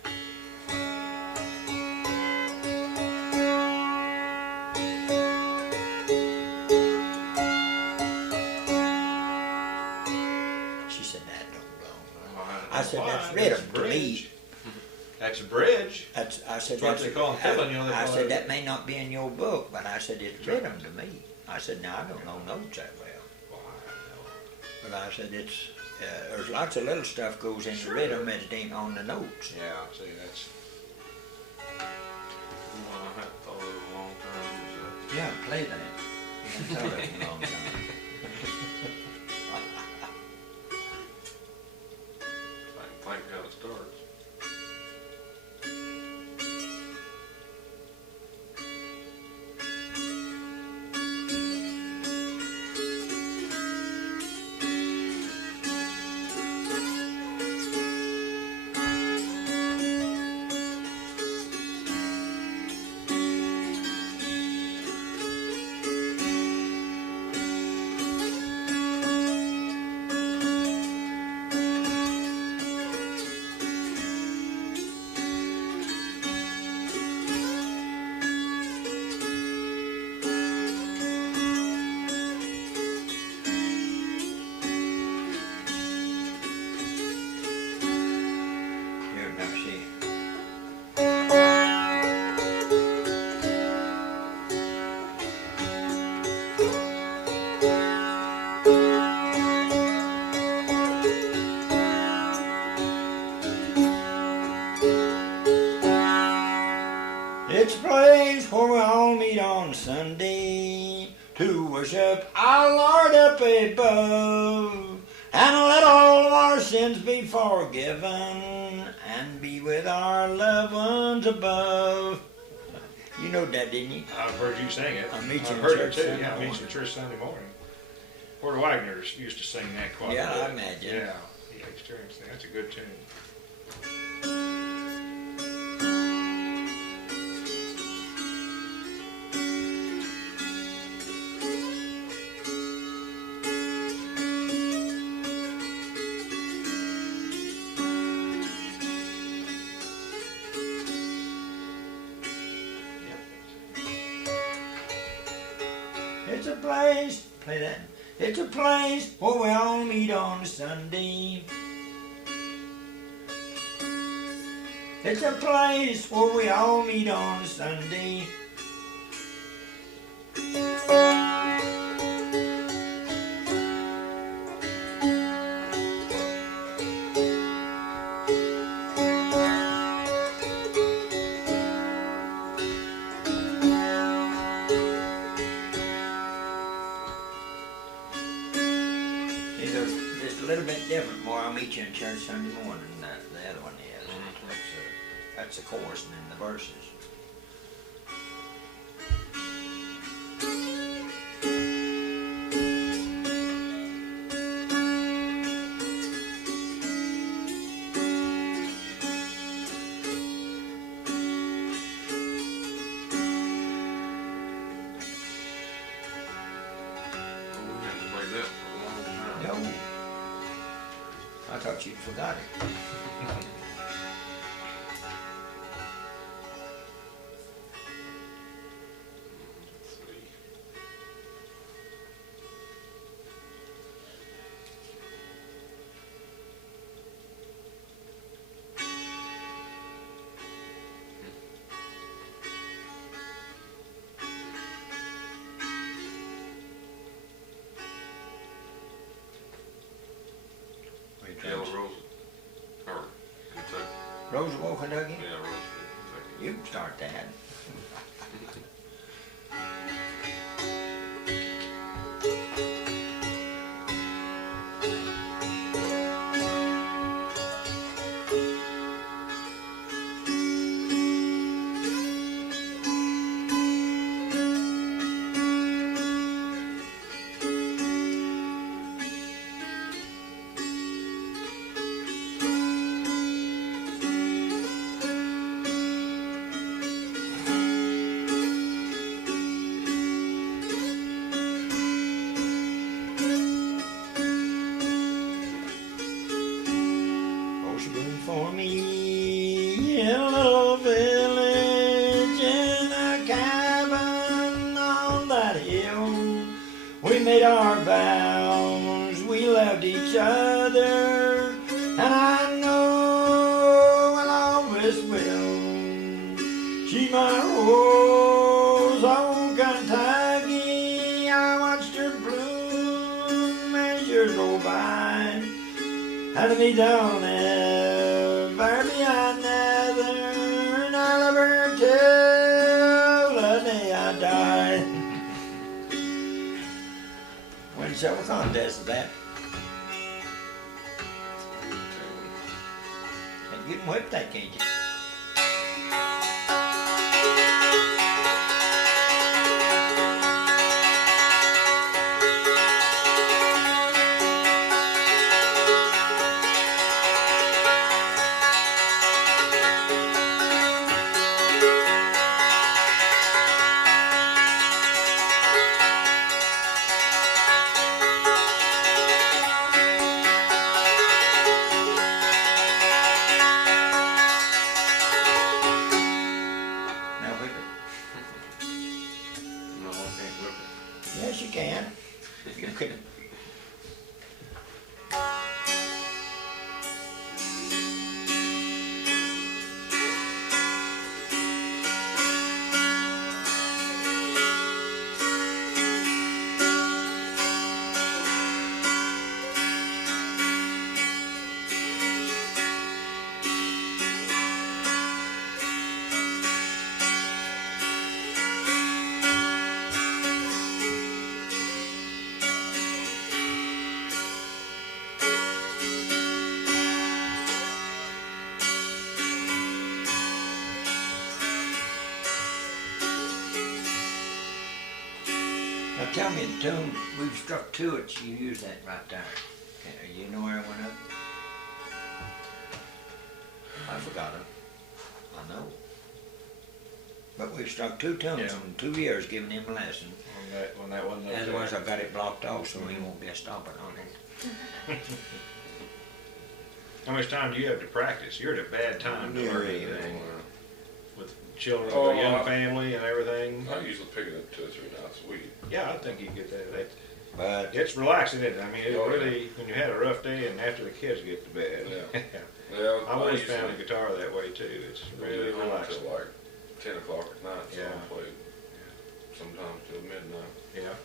She said that don't belong there. Well, I said, why? that's rhythm a to bridge. me. That's a bridge. I said, That's what they call fiddling, you know, they I call said, it- that may not be in your book, but I said, it's rhythm to me. I said, now, I don't know notes that well. But I said, it's, there's lots of little stuff goes in the rhythm that ain't on the notes. Yeah, see, that's. Well, I hadn't thought of it in a long time. Yeah, play that. You haven't thought of it in a long time. I can think how it starts. Here, now see. It's a place where we all meet on Sunday to worship our Lord up above and let all our sins be forgiven and be with our loved ones above. You know that, didn't you? I've heard you sing it. I meet you I've in heard church it too. Sunday Yeah, I meet you morning. in church Sunday morning. Porter Wagner used to sing that quite Yeah, a bit. I imagine. Yeah, he experienced that. That's a good tune. It's a place, play that. It's a place where we all meet on Sunday. It's a place where we all meet on Sunday. See, there's just a little bit different where I'll meet you in church Sunday morning than the other one is. That's the chorus and then the verses. Well, we hadn't played that for a long time. No. I thought you'd forgot it. Let's see. Yellow Rose, or Kentucky. Roseville, Kentucky? Yeah, Roseville, Kentucky. You can start that. made our vows, we loved each other, and I know I always will. She's my rose on Kentucky, I watched her bloom as years go by. And me don't ever be another, and I love her till the day I die. Win several contests of that. And you can whip that, can't you? Yes, you can. You can. Now tell me the tune, we've struck two, it's you use that right there. You know where it went up? I forgot it. I know. But we've struck two tunes in 2 years giving him a lesson. When that wasn't up there. Otherwise I've got it blocked off so he won't be a stomping on it. How much time do you have to practice? You're at a bad time to learn anything. With children, Oh, with a young family and everything. I usually pick it up 2 or 3 nights a week. Yeah, I think you can get that. But It's relaxing, isn't it? I mean, it Oh, yeah. really, when you had a rough day and after the kids get to bed. Yeah. Yeah, I've always usually found the guitar that way too. It's don't really get home relaxing. till like 10 o'clock at night, so Yeah. I play sometimes till midnight. Yeah.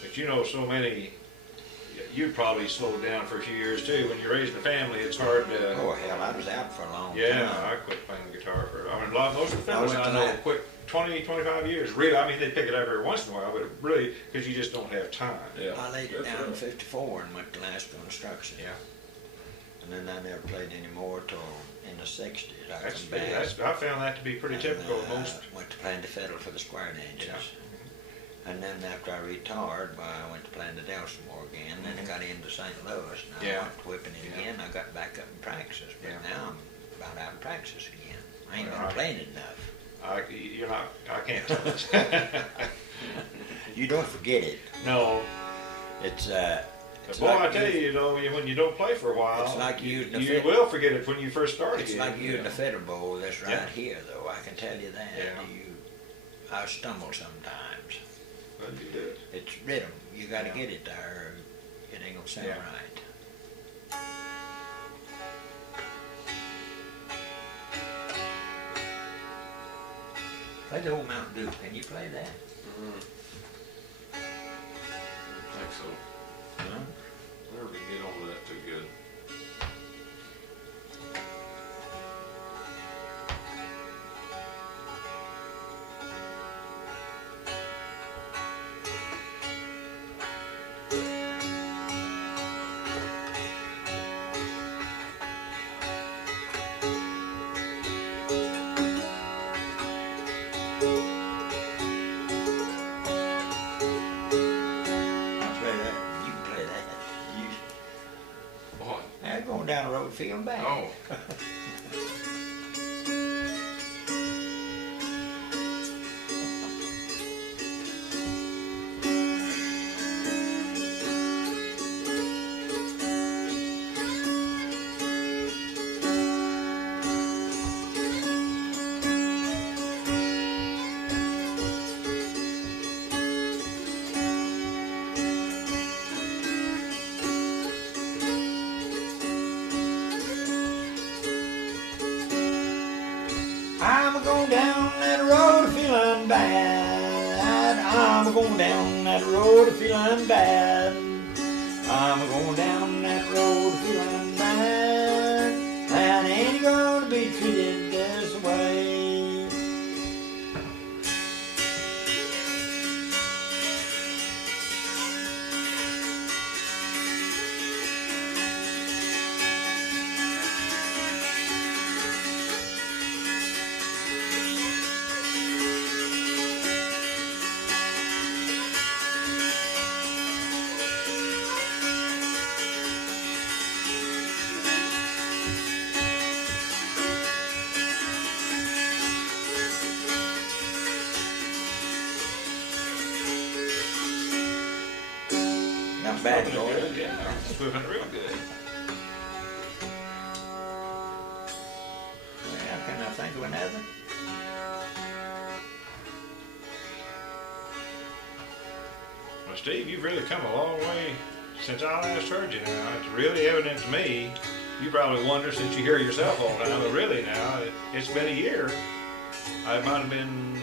But you know, so many, you probably slowed down for a few years too. When you're raising a family, it's hard to. oh hell, I was out for a long Yeah, time. I quit playing the guitar for, I mean, most of the I fellas was I know glad. quit 20, 25 years. Really, I mean, they pick it up every once in a while, but it really, because you just don't have time. Yeah. I laid it that's down in right. 54 and went to Glasgow Instruction. Yeah. And then I never played anymore till in the 60s. I That's, come back. I found that to be pretty and, typical of most. Went to playing the fiddle for the square dances. Yeah. And then after I retired, well, I went to playing the Dulcimer again. Then I got into St. Louis and I Yeah. went whipping it Yeah. again. I got back up in practice, but Yeah. now I'm about out of practice again. I ain't Well, been playing it enough. You're not, I can't tell it. You don't forget it. No. It's But boy, I tell you, when you don't play for a while, It's like using a you fiddle. will forget it when you first start It's again. like using a fiddle bow that's right Yeah. here, though. I can tell you that. Yeah. I stumble sometimes. Well, you do it. It's rhythm. You got to Yeah. get it there. It ain't gonna sound Yeah. right. Play the old Mountain Dew. Can you play that? I think so. Huh? Never can get on that too good. I play that. You can play that. What? I'm going down the road feeling bad. Oh. feeling bad. I'm going down that road feeling bad. I'm going down that road feeling bad. And I ain't gonna be treated this way. Not bad, Moving Doris. good, yeah. It's moving real good. Well, can I think of another? Well, Steve, you've really come a long way since I last heard you now. It's really evident to me. You probably wonder since you hear yourself all the time, but really now, it's been a year. It might have been,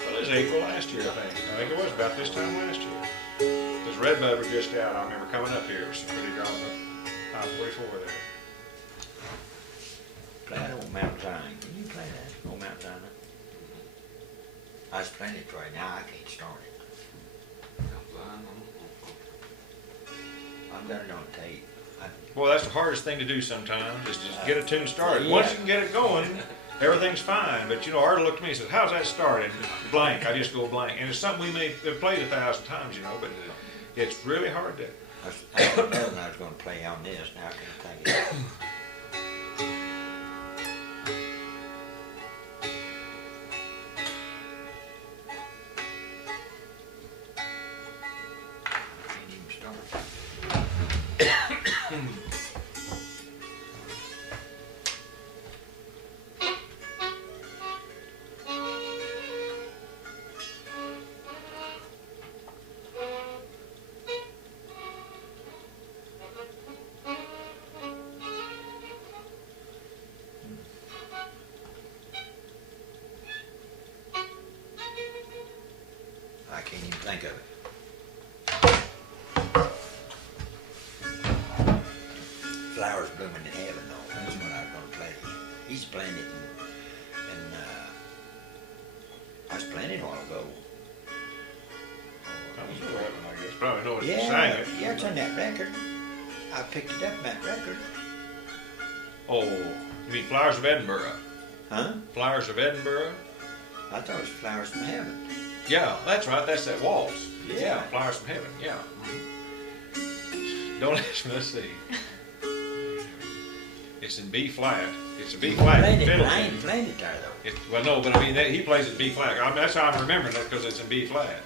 well, it was April last year, I think. I think it was about this time last year. Because Redbud was just out. I remember coming up here. It was pretty dry up I-44 there. Play that old Mount Zion. Can you play that old Mount Zion? I was playing it right now. I can't start it. I've got it on tape. Boy, that's the hardest thing to do sometimes, is to get a tune started. Yeah. Once you can get it going, everything's fine. But you know, Artie looked at me and said, how's that started? Blank. I just go blank. And it's something we may have played 1,000 times, you know, but it's really hard to. I didn't know I was going to play on this. Now I can't think of it. I can't even start. I can't even think of it. Flowers blooming in heaven, though. That's what I was going to play. He's playing it, and I was playing it a while ago. That was the right one, I guess. Probably know it. Yeah, Sang it. yeah, it's on that record. I picked it up on that record. Oh, you mean Flowers of Edinburgh? Huh? Flowers of Edinburgh? I thought it was Flowers from Heaven. Yeah, that's right. That's that waltz. Yeah. Flowers from Heaven. Yeah. Don't ask me. Let's see. It's in B flat. It's a B flat. Playing it, fiddle but I ain't tune. playing it there, though. Well, no, but I mean, he plays it in B flat. I mean, that's how I'm remembering it, because it's in B flat.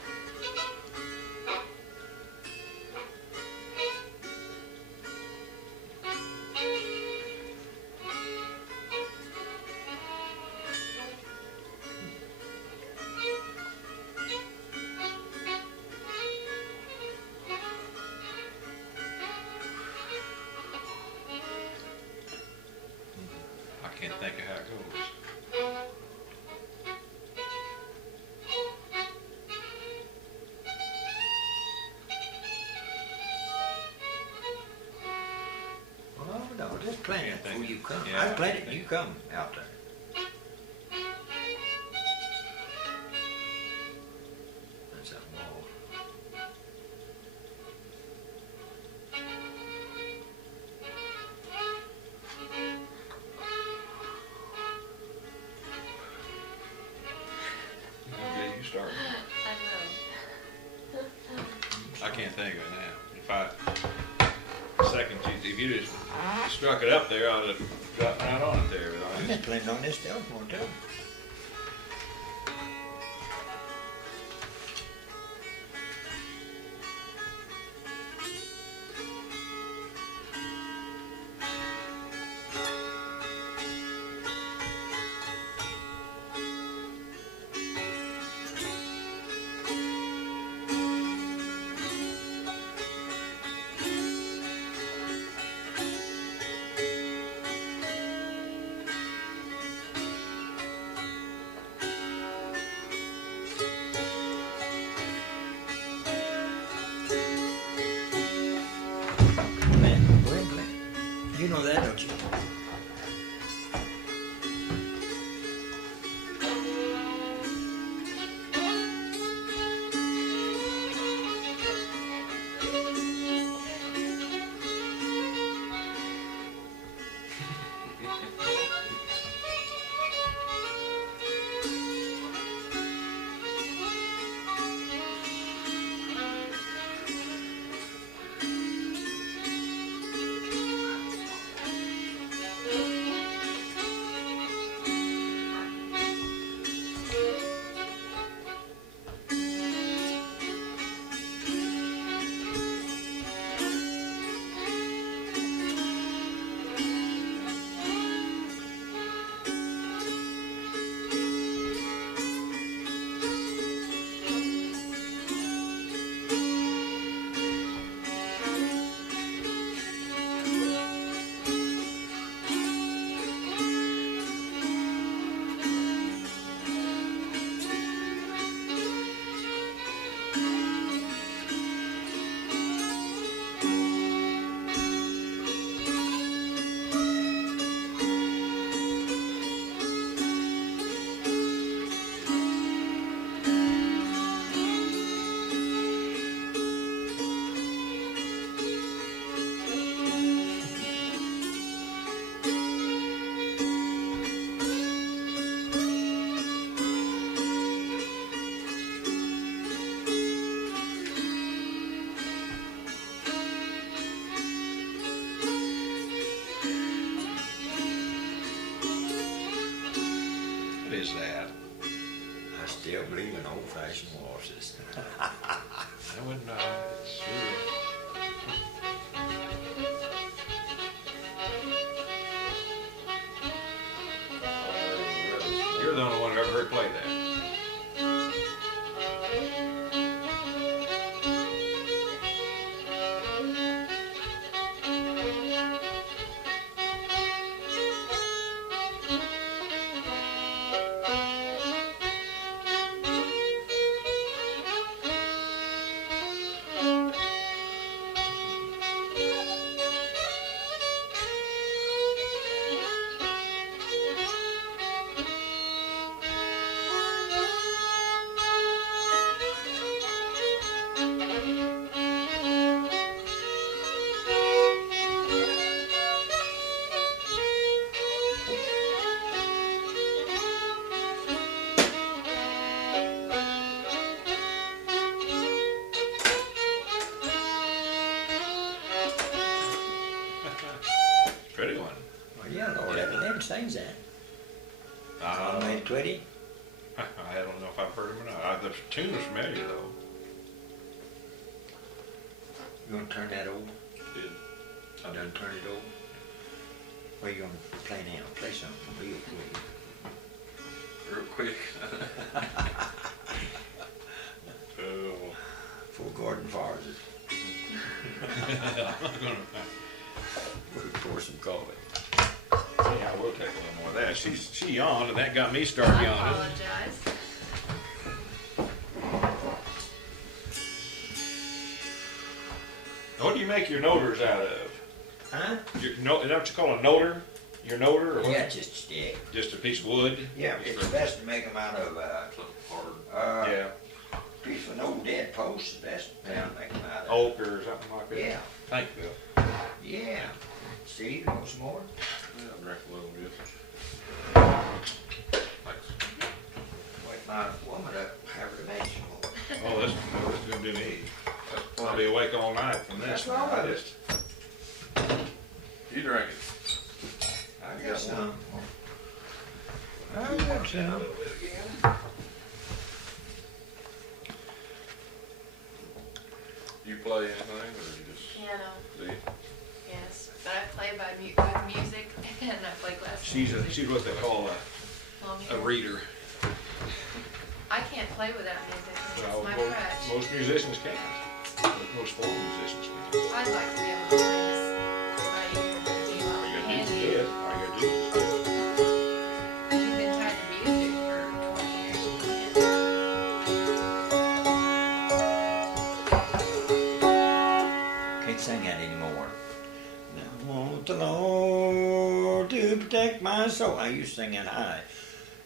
I can't think of how it goes. Oh, no, just playing it before you come. Yeah. I played it and you come out there. That's that wall. Okay, you start. I know. I can't think of it now. If if you just struck it up there, I'd have gotten right on it there. But I I've just, been playing on this telephone too. You know that, don't you? What is that? I still believe in old-fashioned waltzes. I wouldn't know. It's You're the only one I've ever heard play that. Pretty one. Well, yeah, Lord, Evan sings that. Uh, Made Twitty. I don't know if I've heard him or not. The tune is familiar though. You gonna turn that over? Did I done turn it over. What are you gonna play now? Play something real quick. Real quick. Oh. For Gordon Farrs. We'll pour some coffee. Yeah, I will take a little more of that. She yawned, and that got me started I yawning. apologize. What do you make your noters out of? Huh? Is that what you call a noter? Your noter, or what? Yeah, just a stick. Just a piece of wood? Yeah, it's best to make them out of, Something hard. Yeah, piece of an old dead post is best to make them out of. oak or something like that. Yeah, Thank you, Bill. yeah. Steve, you want some more? Yeah, I drank a little bit. Thanks. Wake my woman up, have her to make some more. Oh, this is gonna do me. I'll be awake all night from this. That's wrong with it. You drank it. I got some. I got some. You play anything, or you just Piano, do you? yes. But I play with music and I play classical music. She's what they call Long a hair. reader. I can't play without music. Well, It's my crutch. most musicians can't. Most folk musicians can't. I'd like to be able to play this by ear and be a lot All you gotta do is handier. do it. All you gotta do is do it. You've been trying to music for 20 years. You can't. Can't sing that anymore. Now I wanna want the Lord to protect my soul. I used to sing that high.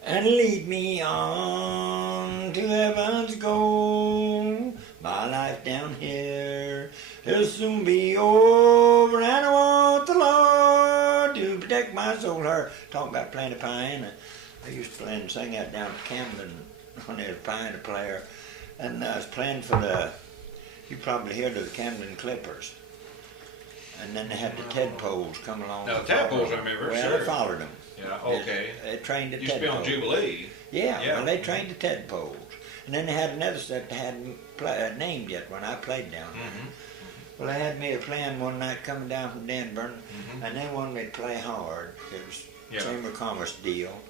And lead me on to heaven's goal. My life down here will soon be over, and I want the Lord to protect my soul. Her talking about playing the piano. I used to play and sing that down at Camden when I was a piano player. And I was playing for you probably heard of the Camden Clippers. And then they had the tadpoles come along. Now, the tadpoles, I remember, well, sure. I followed them. Yeah, okay. They trained the Used to be on tadpoles. Jubilee. Yeah, Yeah. well, they trained the tadpoles. And then they had another set they hadn't named yet when I played down there. Mm-hmm. Well, they had me playing one night coming down from Denver, Mhm. and they wanted me to play hard. It was Yeah. Chamber of Commerce deal.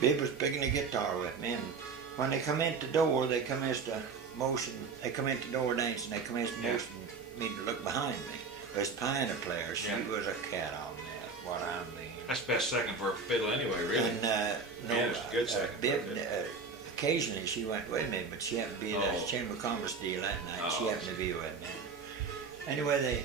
Bib was picking the guitar with me, and when they come into the door, they come into the motion. They come into the door dancing. They come into the Yeah. motion me to look behind me. This piano player, she Yeah. was a cat on that. What I mean. That's best second for a fiddle anyway, really. And no, Yeah, it's a good second Bib, for a fiddle. occasionally she went with me, but she happened to be at Oh. the Chamber of Commerce deal that night. She Oh. happened to be with me. Anyway, they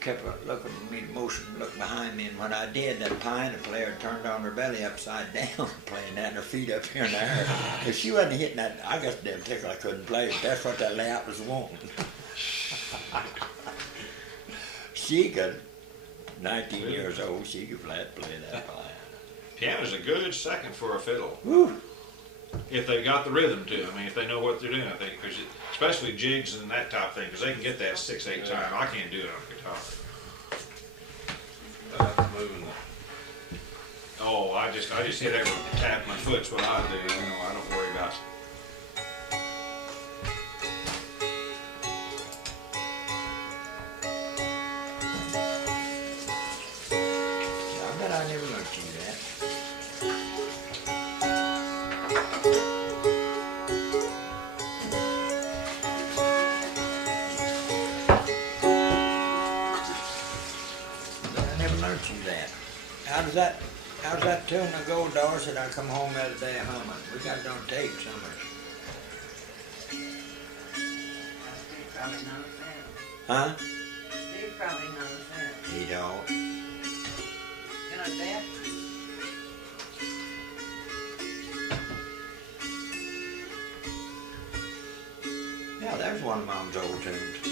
kept looking at me, motion, look behind me, and when I did, that piano player turned on her belly upside down, playing that, and her feet up here in the air. If she wasn't hitting that, I got damn tickle I couldn't play, but that's what that layout was wanting. She could, 19 years old, she could play that piano. Piano's a good second for a fiddle. Woo! If they got the rhythm too. I mean, if they know what they're doing, I think, because especially jigs and that type of thing, because they can get that 6/8 Yeah. time. I can't do it on guitar. Moving Oh, I just hit every tap my foot's what I do. You know, I don't worry about. I bet I never learned you that. But I never learned you that. How's that tune go, Doris, that I come home the other day humming? We got it on tape somewhere. Steve probably knows that. Huh? Steve probably knows that. He don't. You know that? Yeah, there's one of Mom's old tunes.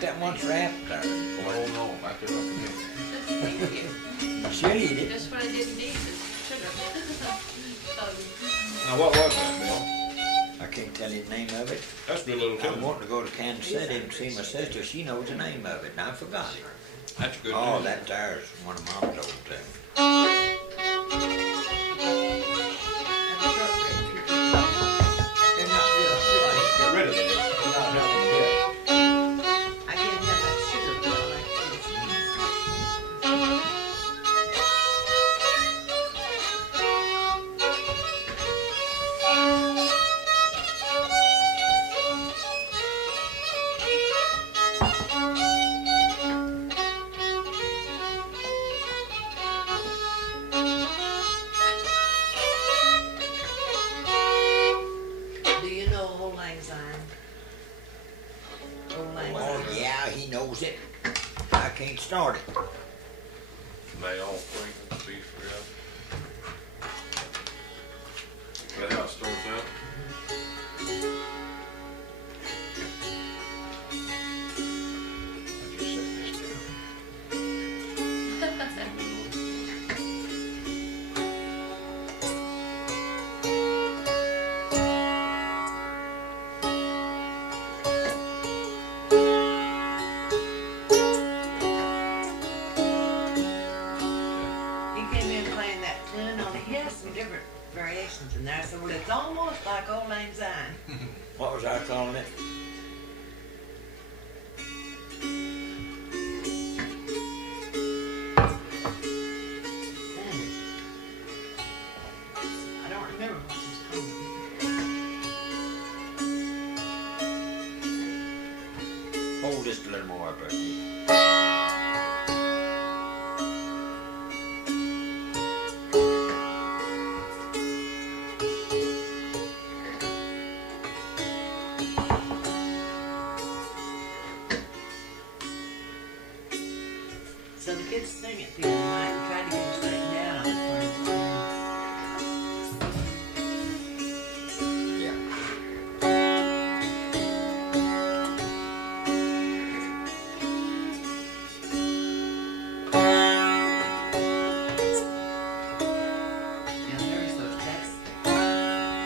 eat that much wrap there. Oh, no, I could recommend. Thank you. She'll eat it. Just what I didn't need is sugar. Now, what was that, Bill? I can't tell you the name of it. That's a good little I'm tune. wanting to go to Kansas City and see my sister. She knows the name of it, and I forgot it. That's a good Oh, tune. that there's one of Mom's old tunes. They're not real sugar. Get rid of this. It's not nothing good. I can't have that sugar, but I like this. Do you know Old Lang Syne? Old Lang Oh, Syne. yeah, he knows it. I can't start it. May all Franklin's beef rib. Is that how it starts out? I'll just set this down. He came in playing that tune, only he has some different variations in there. I said, well, it's almost like Old Lang Syne. What was I calling it? I don't remember what it's called. Hold just a little more, Bertie. So the kids sing it to you tonight and try to get them straightened out on the Yeah. Yeah, there's those texts.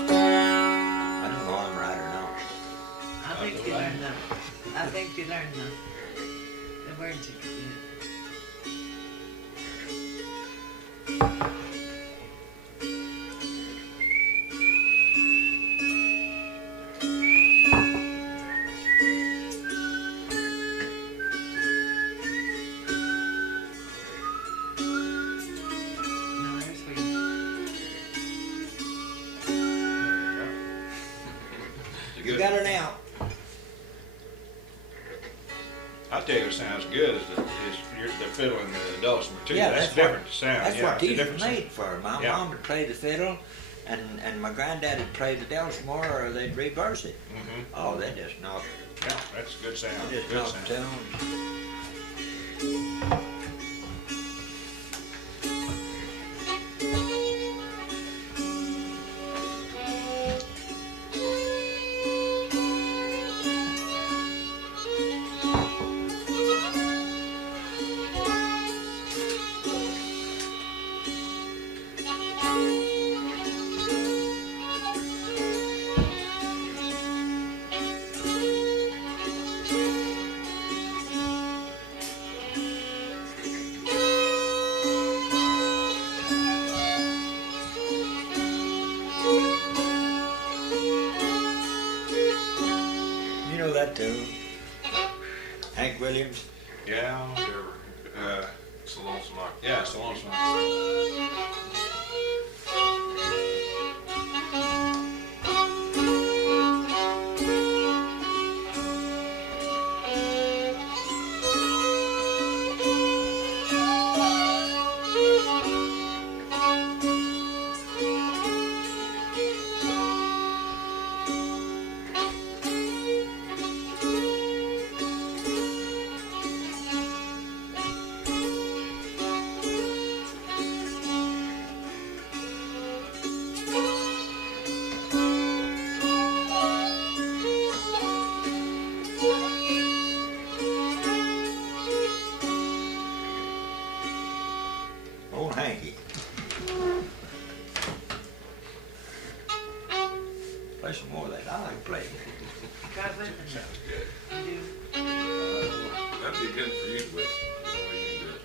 I don't know if I'm right or not. I think you learn them. I think you learn the words you can use. Now there's where you You got it now. I'll tell you what sounds good is the fiddle and the dulcimer too. Yeah, that's that's different what- sound. That's yeah, what it's a these are different made sound. for. My Yeah. mom would play the fiddle, and my granddad would play the Dulcimer, or they'd reverse it. Mhm. Oh, they just knock, Yeah, that's a good sound. they just Good knock sound. tones. You know that tune? Hank Williams? Yeah, It's a lonesome rock. yeah, it's the lonesome. right with That them. sounds good. You do. That'd be good for you to wait. The way you do it.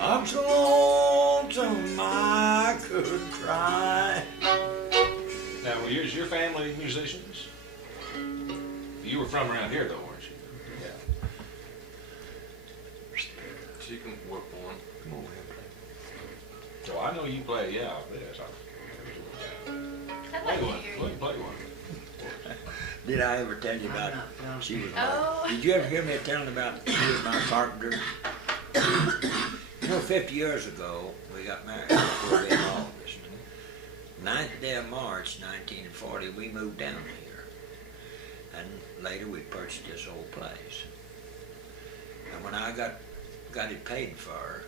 I'm so lonesome I could cry. Now, is your family musicians? You were from around here though, weren't you? Yeah. She can whip one. Come over here, play. So I know you play, yeah, yes. I'd Play like to one, hear play, you. play one. Did I ever tell you I'm about? not done. She was Oh. my. Did you ever hear me telling about she was my carpenter? You know, 50 years ago we got married. Before we in August. 9th day of March, 1940, we moved down here, and later we purchased this old place. And when I got it paid for,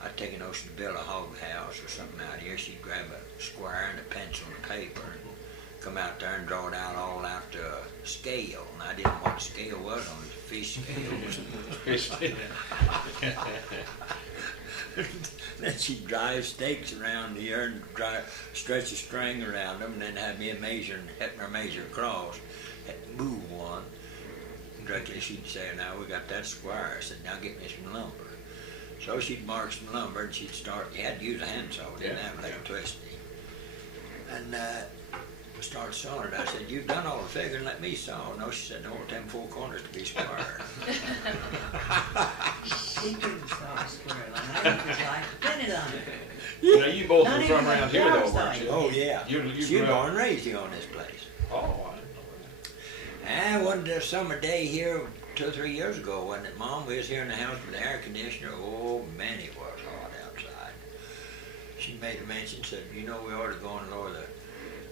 I'd take a notion to build a hog house or something out here. She'd grab a square and a pencil and paper and come out there and draw it out all out to a scale. And I didn't know what scale was on it, fish scale. Then she'd drive stakes around here and stretch a string around them, and then have me help her measure across, move one. And directly she'd say, "Now we got that square." I said, "Now get me some lumber." So she'd mark some lumber, and she'd start. You had to use a handsaw, didn't Yeah, have like yeah. a twisty. And start sawing it. I said, "You've done all the figuring, let me saw." No, she said, "No, I want them four corners to be square." He couldn't saw a square line. I was like, pin it on it. You know, you both Not were even from around like here though, yours, weren't though. you? Oh yeah. You She grew was up- born and raised here on this place. Oh, I didn't know that. And one summer day here 2 or 3 years ago, wasn't it, Mom? We was here in the house with the air conditioner. Oh man, it was hot outside. She made a mention, said, "You know, we ought to go and lower the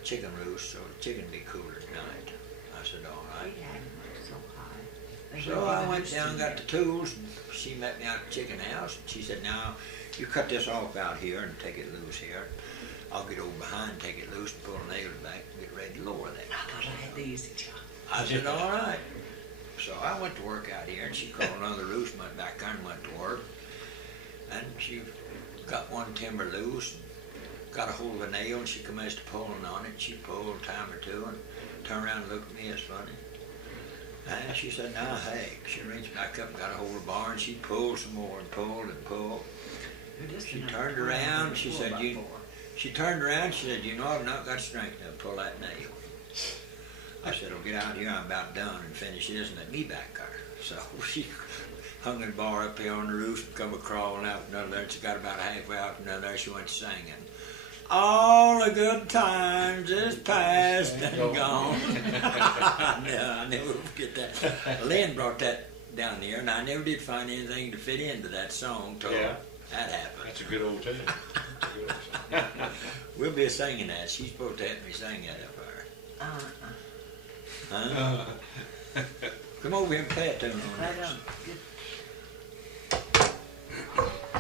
chicken roost so the chicken be cooler tonight." I said, "All right." We had him so high. They So were I even went used down, to got that. the tools, and she met me out at the chicken house. And she said, "Now, you cut this off out here and take it loose here. I'll get over behind, take it loose, and pull the nail back and get ready to lower that." I thought I had the easy job. I said, "All right." So I went to work out here, and she called another roost, went back there and went to work. And she got one timber loose, and got a hold of a nail, and she commenced pulling on it. She pulled a time or two and turned around and looked at me as funny. And she said, "Now, hey." She reached back up and got a hold of the bar, and she pulled some more and pulled and pulled. She turned around, she said, she turned around, she said, "You know, I've not got strength to pull that nail." I said, "Well, get out here, I'm about done and finish this and let me back her." So she hung the bar up here on the roof and come crawling out from under there, and she got about halfway out from under there, she went singing, "All the good times is past and gone." I never forget that. Lynn brought that down here, and I never did find anything to fit into that song till Yeah. that happened. That's a good old tune. We'll be singing that. She's supposed to help me sing that up there. Huh? Come over here and play a tune on I this. don't.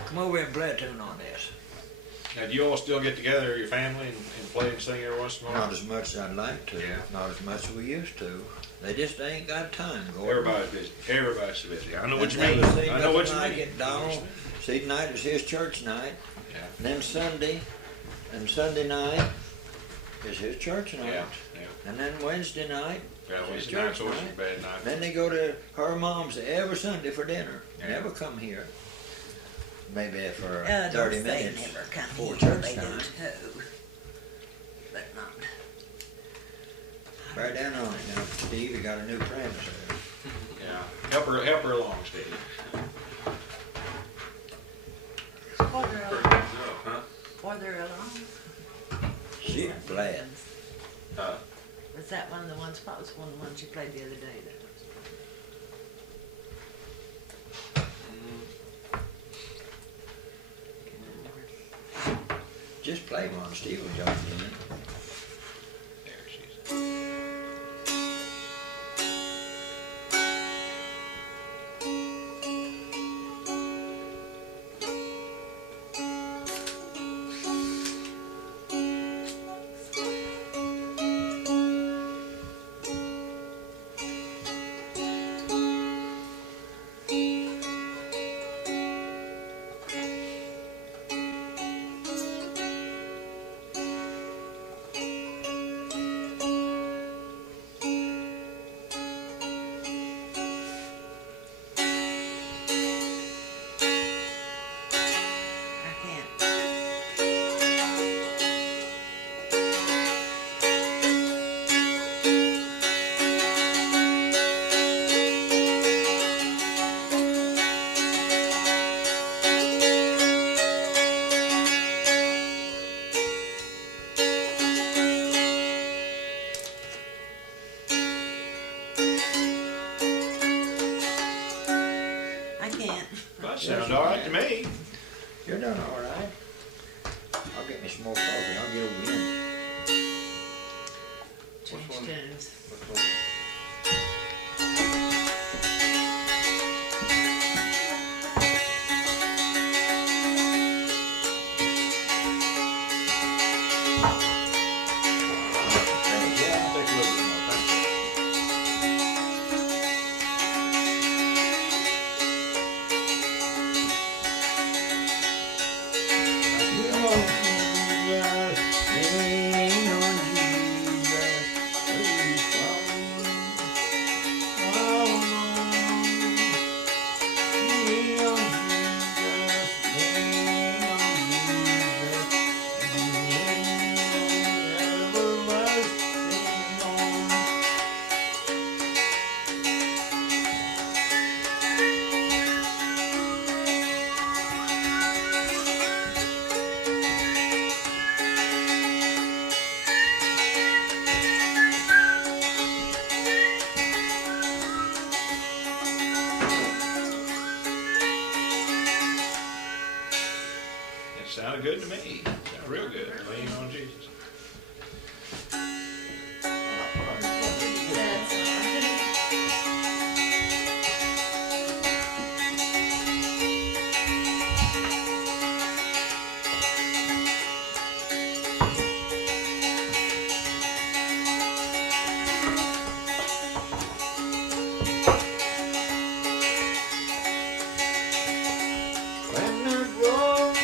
Come over here and play a tune on this. Now, do you all still get together, your family, and play and sing every once in a while? Not as much as I'd like to. Yeah. Not as much as we used to. They just ain't got time, Gordon. Everybody's busy. Everybody's busy. I know what you And mean. never seen I know what you nothing like mean. it, Donald. See, tonight is his church night. Yeah. And then Sunday night is his church night. Yeah, yeah. And then Wednesday night Yeah, is his Wednesday night's church always a night. bad night. Then they go to her mom's every Sunday for dinner. Yeah. Never come here. Maybe for Don't 30 say minutes never come before here, church they do time. too. But not. Right down on it now, Steve. You got a new premise there. Yeah. Help her along, Steve. Farther Pretty along. good job, huh? Farther along. She's glad. Was that one of the ones, what was one of the ones you played the other day? just play one. Steve will jump in. There she is. I can't. I can't. That sounds all right to me. You're doing all right. I'll get me some more coffee. I'll get over in. Change one? tunes. Which one? Yeah, I'll take a little bit more. Thank you. It sounded good to me. Sounded real good. Lean on Jesus. That's all. When the road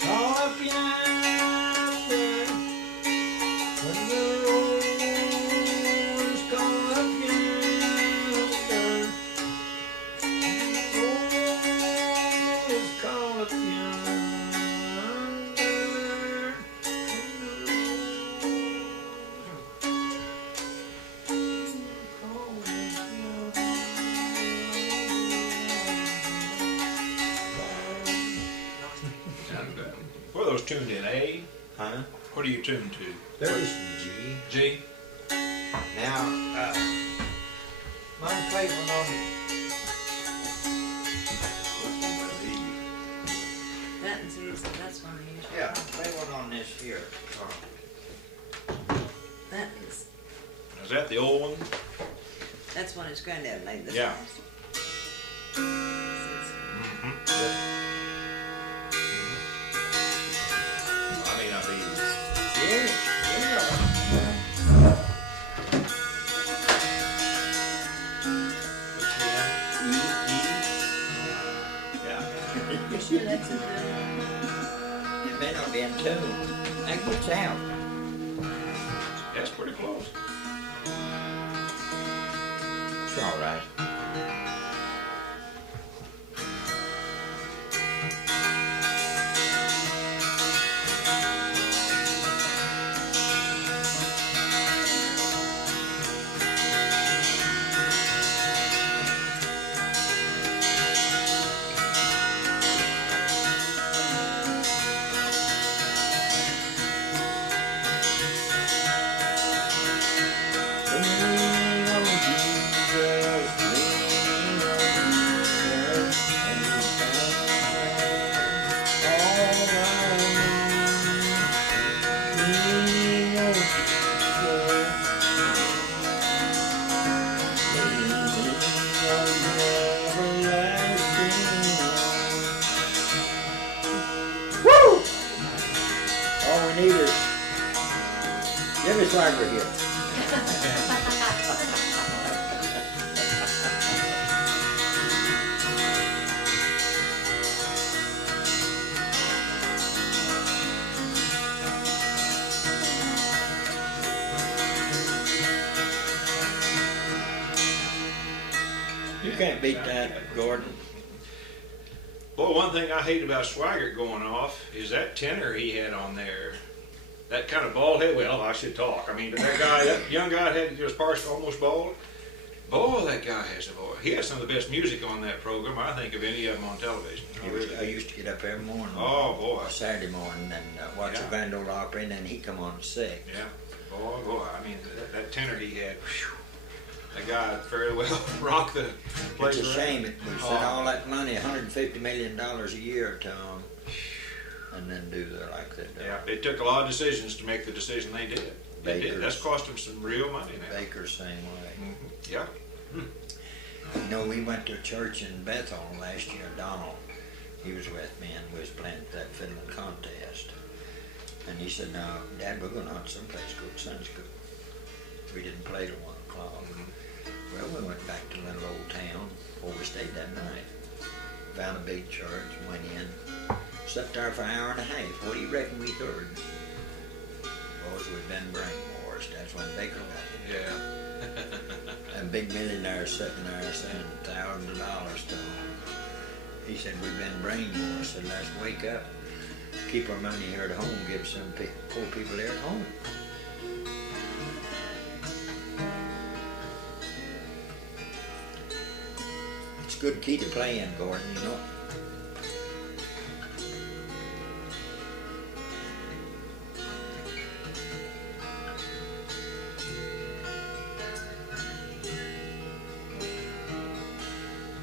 call up yonder, when the road call up yonder, road call up yonder. Sounded good. What are those tuned in? A? Huh? What are you tuned to? There's G. G? Now, Mom played one on. That and see, so that's one I usually. Yeah, play one on this here. That is, Is that the old one? that's one his granddad made. This Yeah. house. I may not be. Yeah, yeah. Yeah. You sure that's a good? It may not be in tune. That gets out. That's pretty close. It's all right. Lean on Jesus, lean me Swagger here. You can't beat that, Gordon. Boy, one thing I hate about Swigert going off is that tenor he had on there. That kind of bald head. Well, I should talk. I mean, that guy, that young guy had was partial, almost bald. Boy, that guy has a voice. He has some of the best music on that program, I think, of any of them on television. I used to get up every morning. Oh, boy. Saturday morning and watch the Grand Ole Opry, and then he'd come on at 6. Yeah. Boy. I mean, that tenor he had, whew, that guy fairly well rocked the place. It's a shame it we sent Oh. all that money, $150 million a year to them, and then do that like that. Yeah, it took a lot of decisions to make the decision they did. They did. That's cost them some real money now. Baker's same way. Mm-hmm. Yeah. You know, we went to a church in Bethel last year. Donald, he was with me, and we was playing at that fiddling contest. And he said, "Now, Dad, we're going out someplace to go to Sunday school." We didn't play till 1 o'clock. Well, we went back to that little old town where we stayed that night. Found a big church, went in, slept there for an hour and a half. What do you reckon we heard? Boys, we've been brainwashed. That's when Baker left. Yeah. And big millionaire sitting there saying thousands of dollars to him. He said, "We've been brainwashed." I said, "Let's wake up, keep our money here at home, give some poor people there at home." It's a good key to play in, Gordon, you know.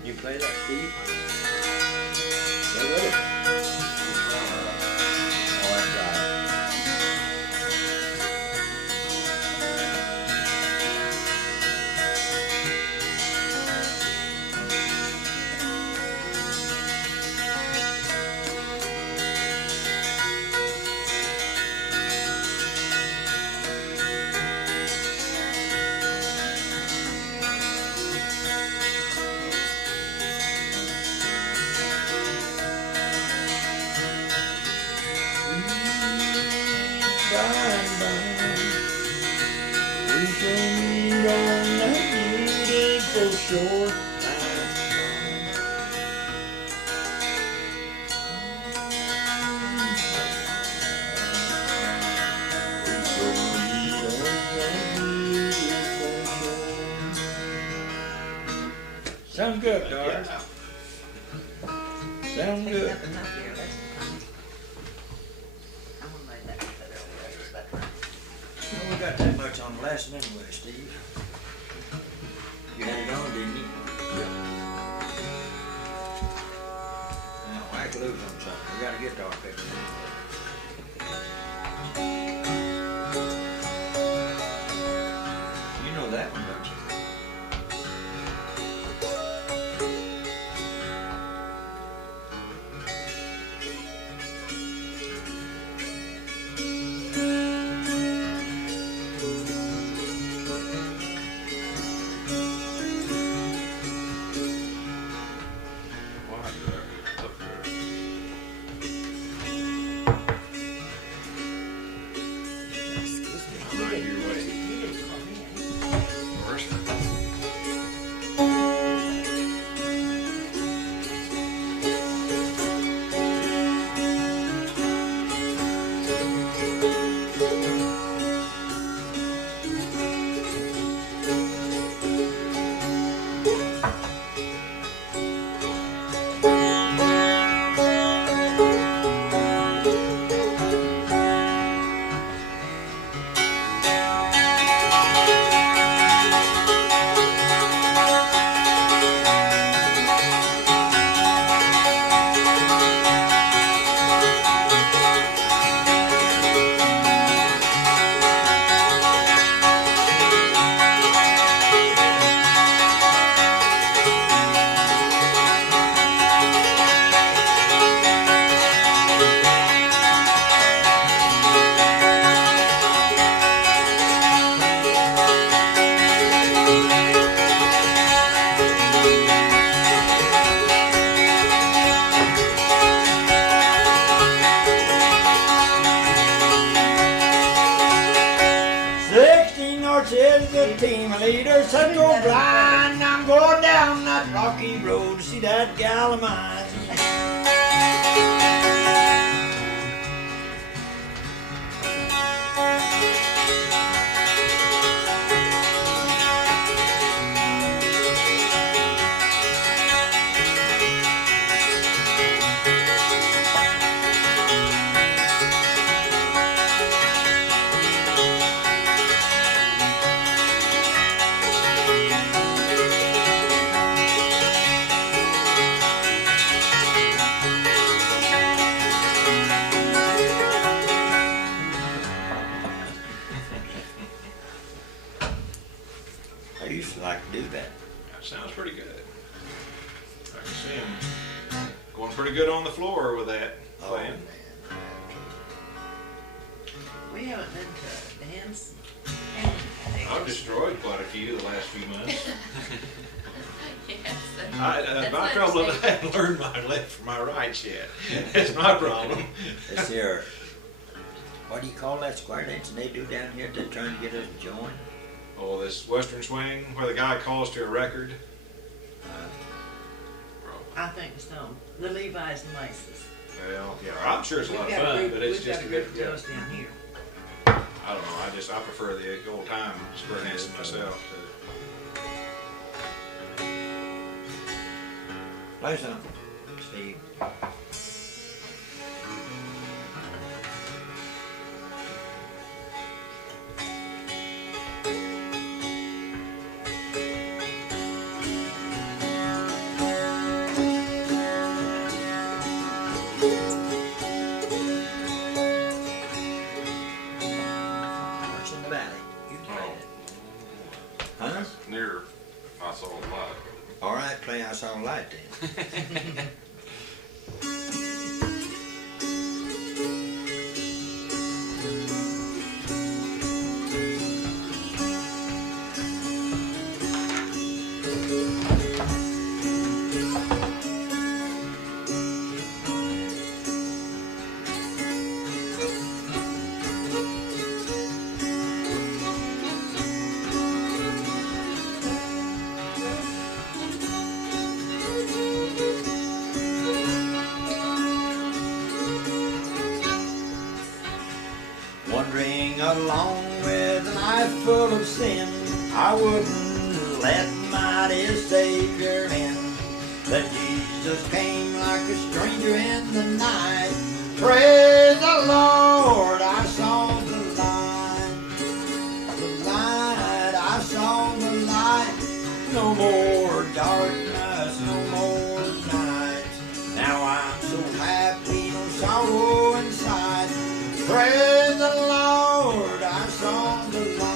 You play that, Steve? Play with it. Oh, that's right. We shall meet on that beautiful shore. Sounds good, Doris. Sounds Picked good. up enough here, that's fine. I'm gonna lay that fiddle away, is that right? Well, we got that much on the lesson anyway, Steve. You had it on, didn't you? Now, whack loose on something. We got a guitar picker anyway. You know that one, don't you? Why there? Up there. later said go blind. I'm going down that rocky road to see that gal of mine. I used to like to do that. That sounds pretty good. I can see him going pretty good on the floor with that playing. man. We haven't been to a dance. I've destroyed quite a few the last few months. Yes. My trouble is I haven't learned my left from my right yet. That's my problem. This here, what do you call that square dance they do down here? They're trying to get us to join? Oh, this Western swing where the guy calls to a record. I think so. The Levi's and Laces. Well, yeah, I'm sure it's a lot of fun, but it's just a good. We've got a group of girls down here. I don't know. I prefer the old time square dancing myself. Play some, Steve. What's in the valley? You played it. Huh? Near, I saw a light. All right, play I Saw a Light then. Wandering along with a life full of sin, I wouldn't let mighty Savior in. That Jesus came like a stranger in the night. Praise the Lord, I saw the light. The light, I saw the light. No more darkness, no more night. Now I'm so happy, no sorrow inside. Praise the Lord, I saw the light.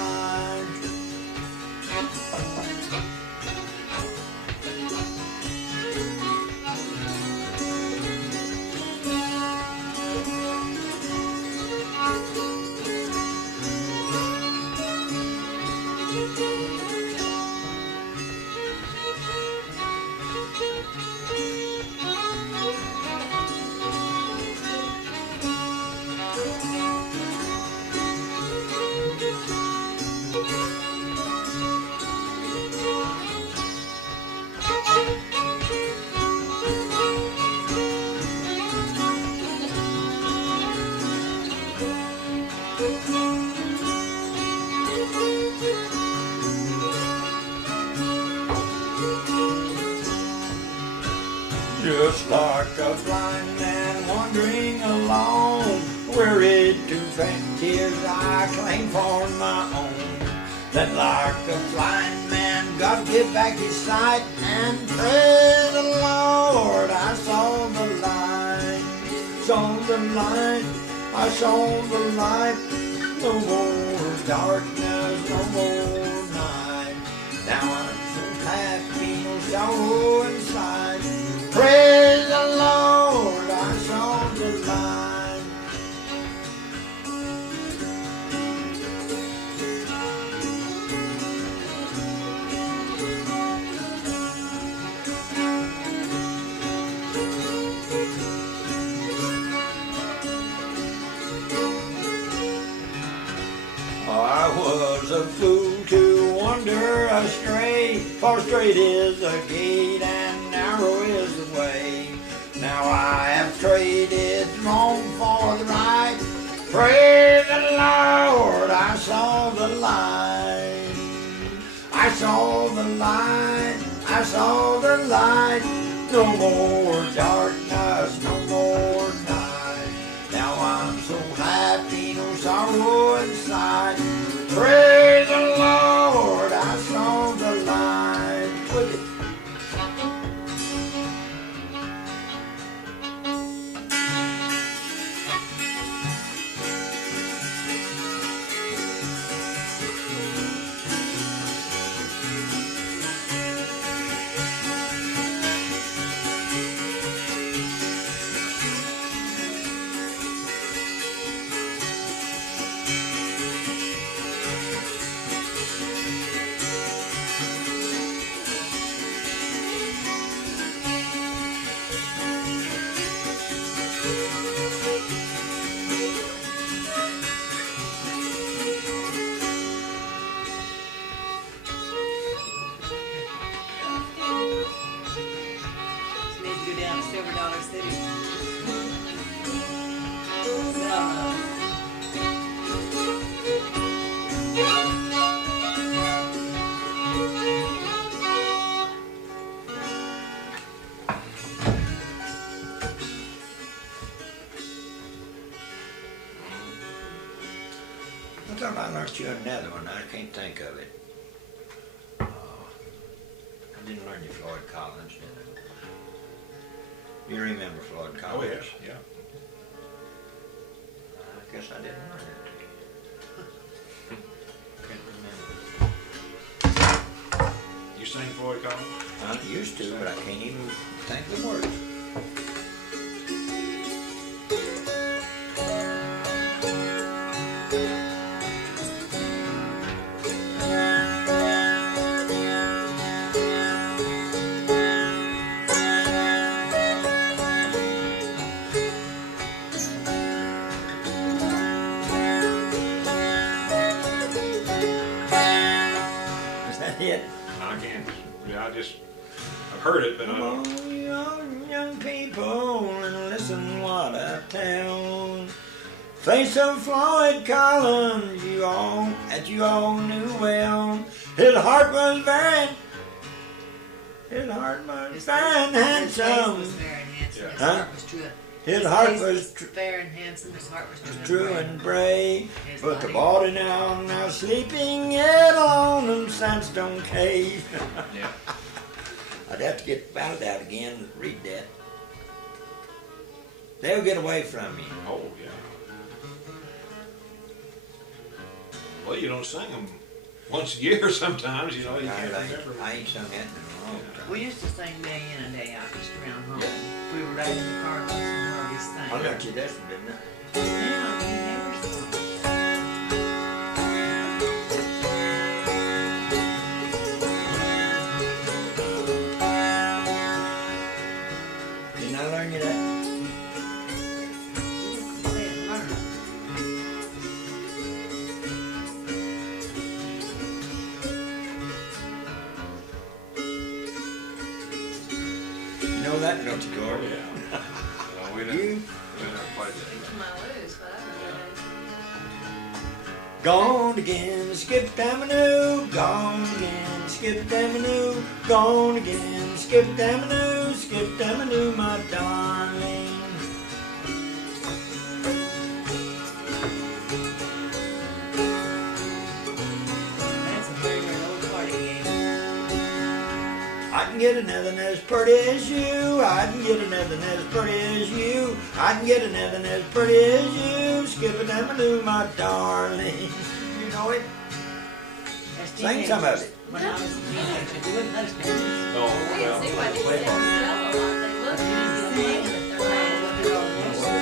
Just like a blind man wandering alone, wearied to faint tears I claim for my own. Then like a blind man God give back his sight, and praise the Lord, I saw the light. Saw the light, I saw the light. No more darkness, no more night. Now I'm so happy, no sorrow inside. Praise the Lord, I saw the light. I was a fool to wonder astray, for straight is the gate and narrow is the way. Now I have traded wrong for the right. Praise the Lord, I saw the light. I saw the light, I saw the light. No more darkness, no more night. Now I'm so happy, no sorrow inside. Praise the Lord, I saw the light. With it. I thought I learned you another one. I can't think of it. I didn't learn you Floyd Collins, did I? You remember Floyd Collins? Oh, yes, yeah. I guess I didn't learn it. Can't remember. You sing Floyd Collins? I used to, but I can't even think the words. I can't. Yeah, I've heard it, but I Come don't. on, young people, and listen what I tell. Face of Floyd Collins, you all knew well. His heart was very handsome. His face was fair and handsome. His Yeah. heart was true. His heart face was fair and handsome. His heart was true and brave. His But the body- body now sleeping in alone in sandstone cave. Yeah. I'd have to get found out again and read that. They'll get away from you. Oh, yeah. Well, you don't sing them once a year sometimes, you know. You can't remember. I ain't sung that in a long time. We used to sing day in and day out just around home. We were riding the car bus and where we sang. I learned you this one, didn't I? Yeah, you never sang. Didn't I learn you that? Say it, learn it. You know that, don't you, Oh, Gordon? yeah. No, we You never played that. It's my lose, but I don't know. gone again, skip Avenue, gone again, skip Avenue, gone again, skip Avenue, my darling. That's a very, very old party game. I can get another as pretty as you. I can get another as pretty as you. I can get another as pretty as you. Skip Avenue, my darling. You know it? As Sing some of teenagers, it. When I was a teenager, we wouldn't understand. No, We can see why these kids sell a lot. They look easy to sing, but they're not. Yeah,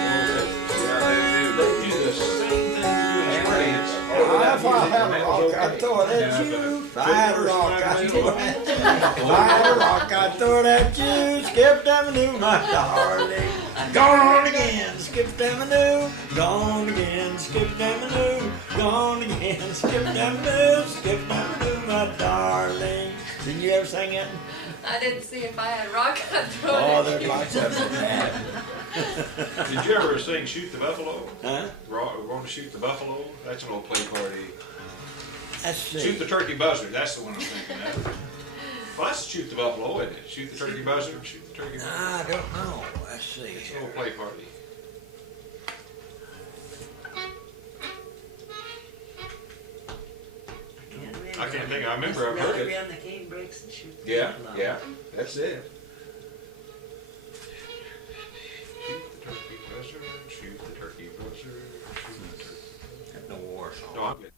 they do. They do the same thing you do in France. If I had a rock, I'd throw it at you. If I had a rock, I'd throw it at you. If I had a rock, I'd throw it at you. Skip Avenue, my darling. Gone again, Skip Avenue. Gone again, Skip Avenue. Gone again, Skip Avenue. Skip Avenue, my my darling. Didn't you ever sing it? I didn't see if I had rock, I'd throw Oh, it. there's lots of that. Did you ever sing Shoot the Buffalo? Huh? We're going to shoot the buffalo. That's an old play party. Let's see. Shoot the turkey buzzard. That's the one I'm thinking of. Well, that's shoot the buffalo, isn't it? Shoot the turkey buzzard. Shoot the turkey buzzard. I don't know. Let's see. It's an old play party. I can't think. I remember I've heard it. Around the cane breaks and shoot. Yeah, yeah. That's it. Shoot the turkey buzzard. Shoot the turkey buzzard. Shoot the turkey. That's no war song. No, I'm good.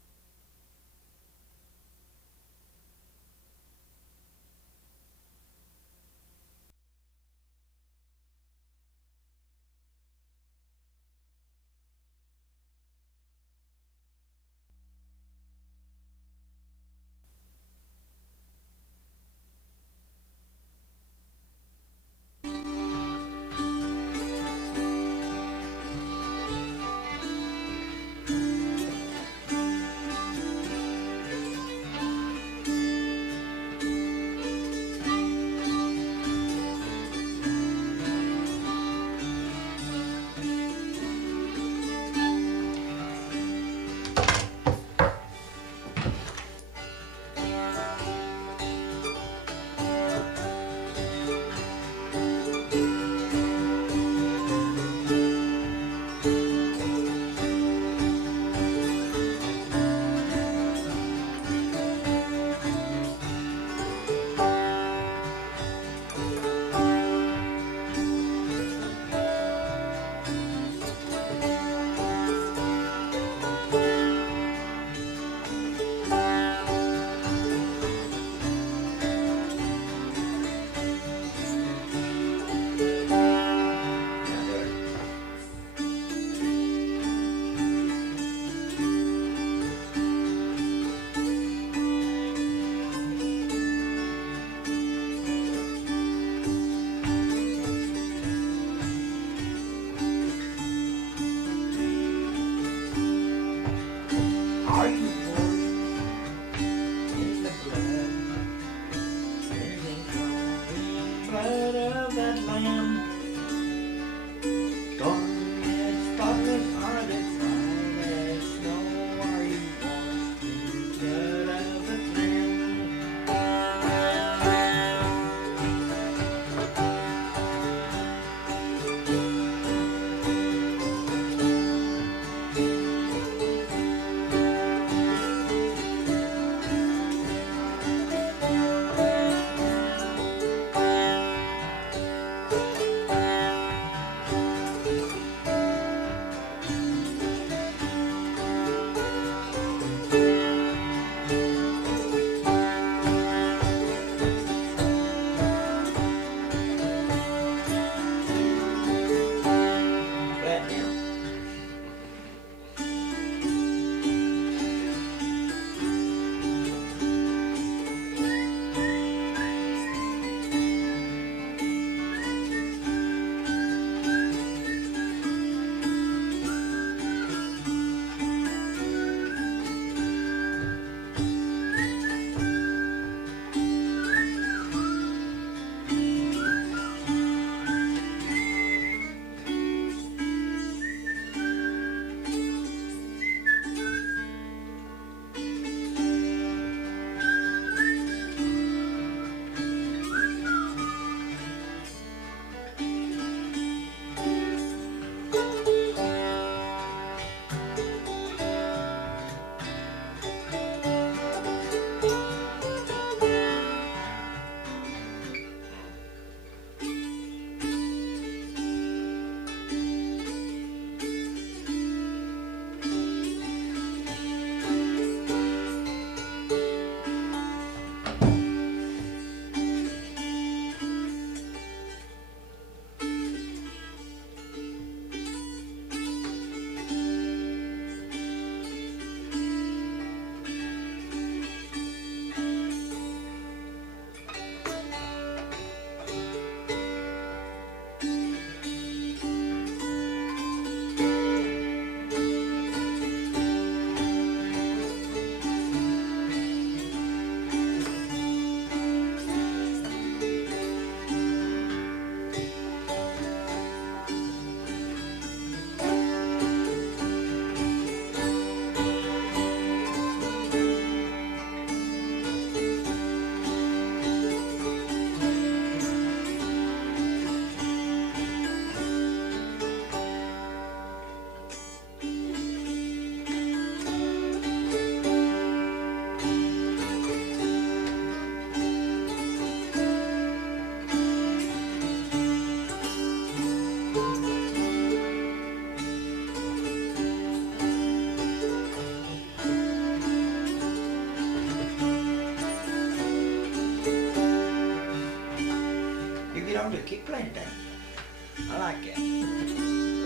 good. Keep playing that. I like it.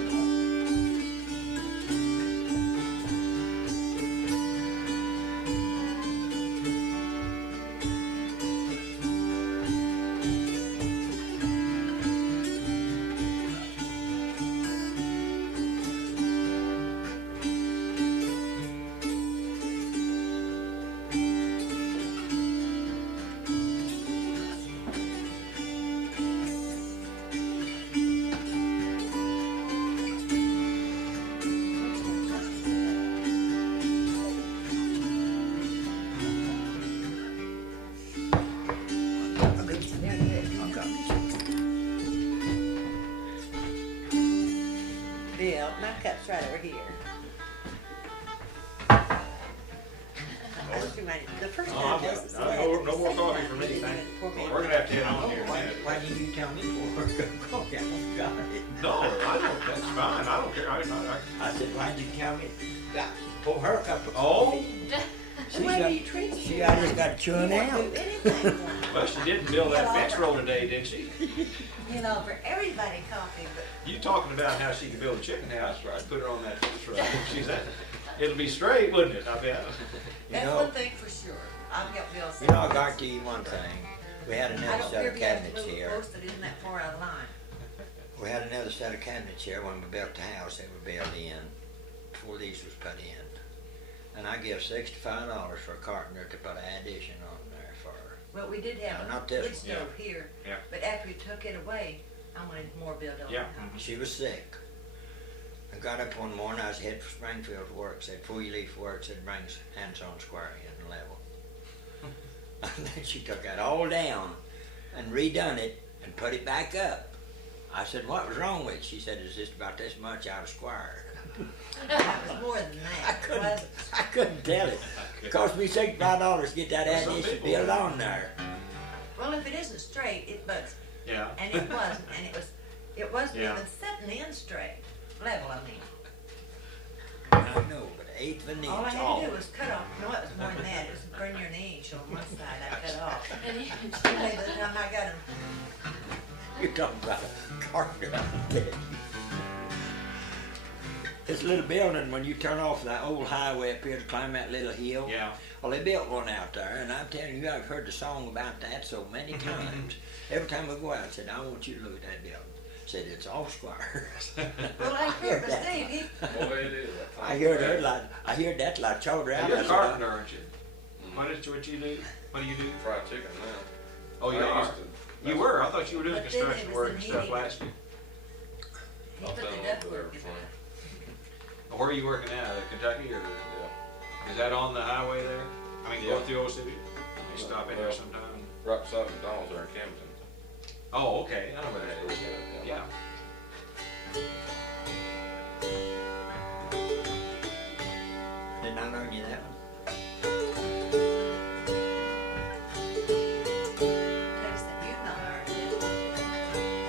Bill, my cup's right over here. The first Oh, time I'm Justice good. said, No more coffee for me, thank you. We're gonna have to head on here. Why did you tell me for coffee? I forgot it. No, I don't, that's fine, I don't care. I said, why did you tell me? Got pour her a cup of Oh. coffee. the way you treat me. She I just got chewing You out. won't do anything for me. Well, she didn't build that fence row today, did she? You know, for everybody coffee, but You talking about how she could build a chicken house, right? Put her on that fence row. She's that. It'll be straight, wouldn't it? I bet. that's know- one thing for sure. I've got Bill You know, I got to you one thing. We had I another don't set care of if you have cabinets to move here. posted isn't that far out of line. We had another set of cabinets here when we built the house. They were built in before these was put in. And I give $65 for a carpenter to put an addition on there for her. Well, we did have No, a not this wood one. stove here, Yeah. but after we took it away, I wanted more built on. Yeah. She was sick. I got up one morning, I was headed for Springfield to work, said, before you leave for work, said, bring hands on square in and level. And then she took that all down and redone it and put it back up. I said, what was wrong with it? She said, it's just about this much out of square. That was more than that. I couldn't tell it. It cost me $65 to get that Well, some addition people- built on there. Well, if it isn't straight, it bugs. Yeah. And it wasn't, and it wasn't Yeah. even sitting in straight, level, I mean. I know, but an eighth of an All I inch had off. to do was cut off, no, it was more than that, it was burn your inch on one side, I cut off. And you- Anyway, by the time I got him, You're talking about a carpenter, I tell you. This little building, when you turn off that old highway up here to climb that little hill. Yeah. Well, they built one out there, and I'm telling you, I've heard the song about that so many times. Every time I go out, I said, I want you to look at that building. Said, it's all squares. well, I heard, but Steve, he, Boy, it is. I heard that like Charlie Brown. You're a carpenter, aren't you? What you do? What do you do? Fried chicken now. Oh, you I are? used to- You were? I thought you were doing But then construction it was work in and stuff heating. last year. he I'll put tell the them duct over there work in before. there. Where are you working at? Kentucky or? Yeah. Is that on the highway there? I mean, Yeah. going through Old City? You stop in there sometime? Right beside McDonald's there in Camden. Oh, okay, I know where that is, yeah. Did not learn you that one. Case that you've not heard yet.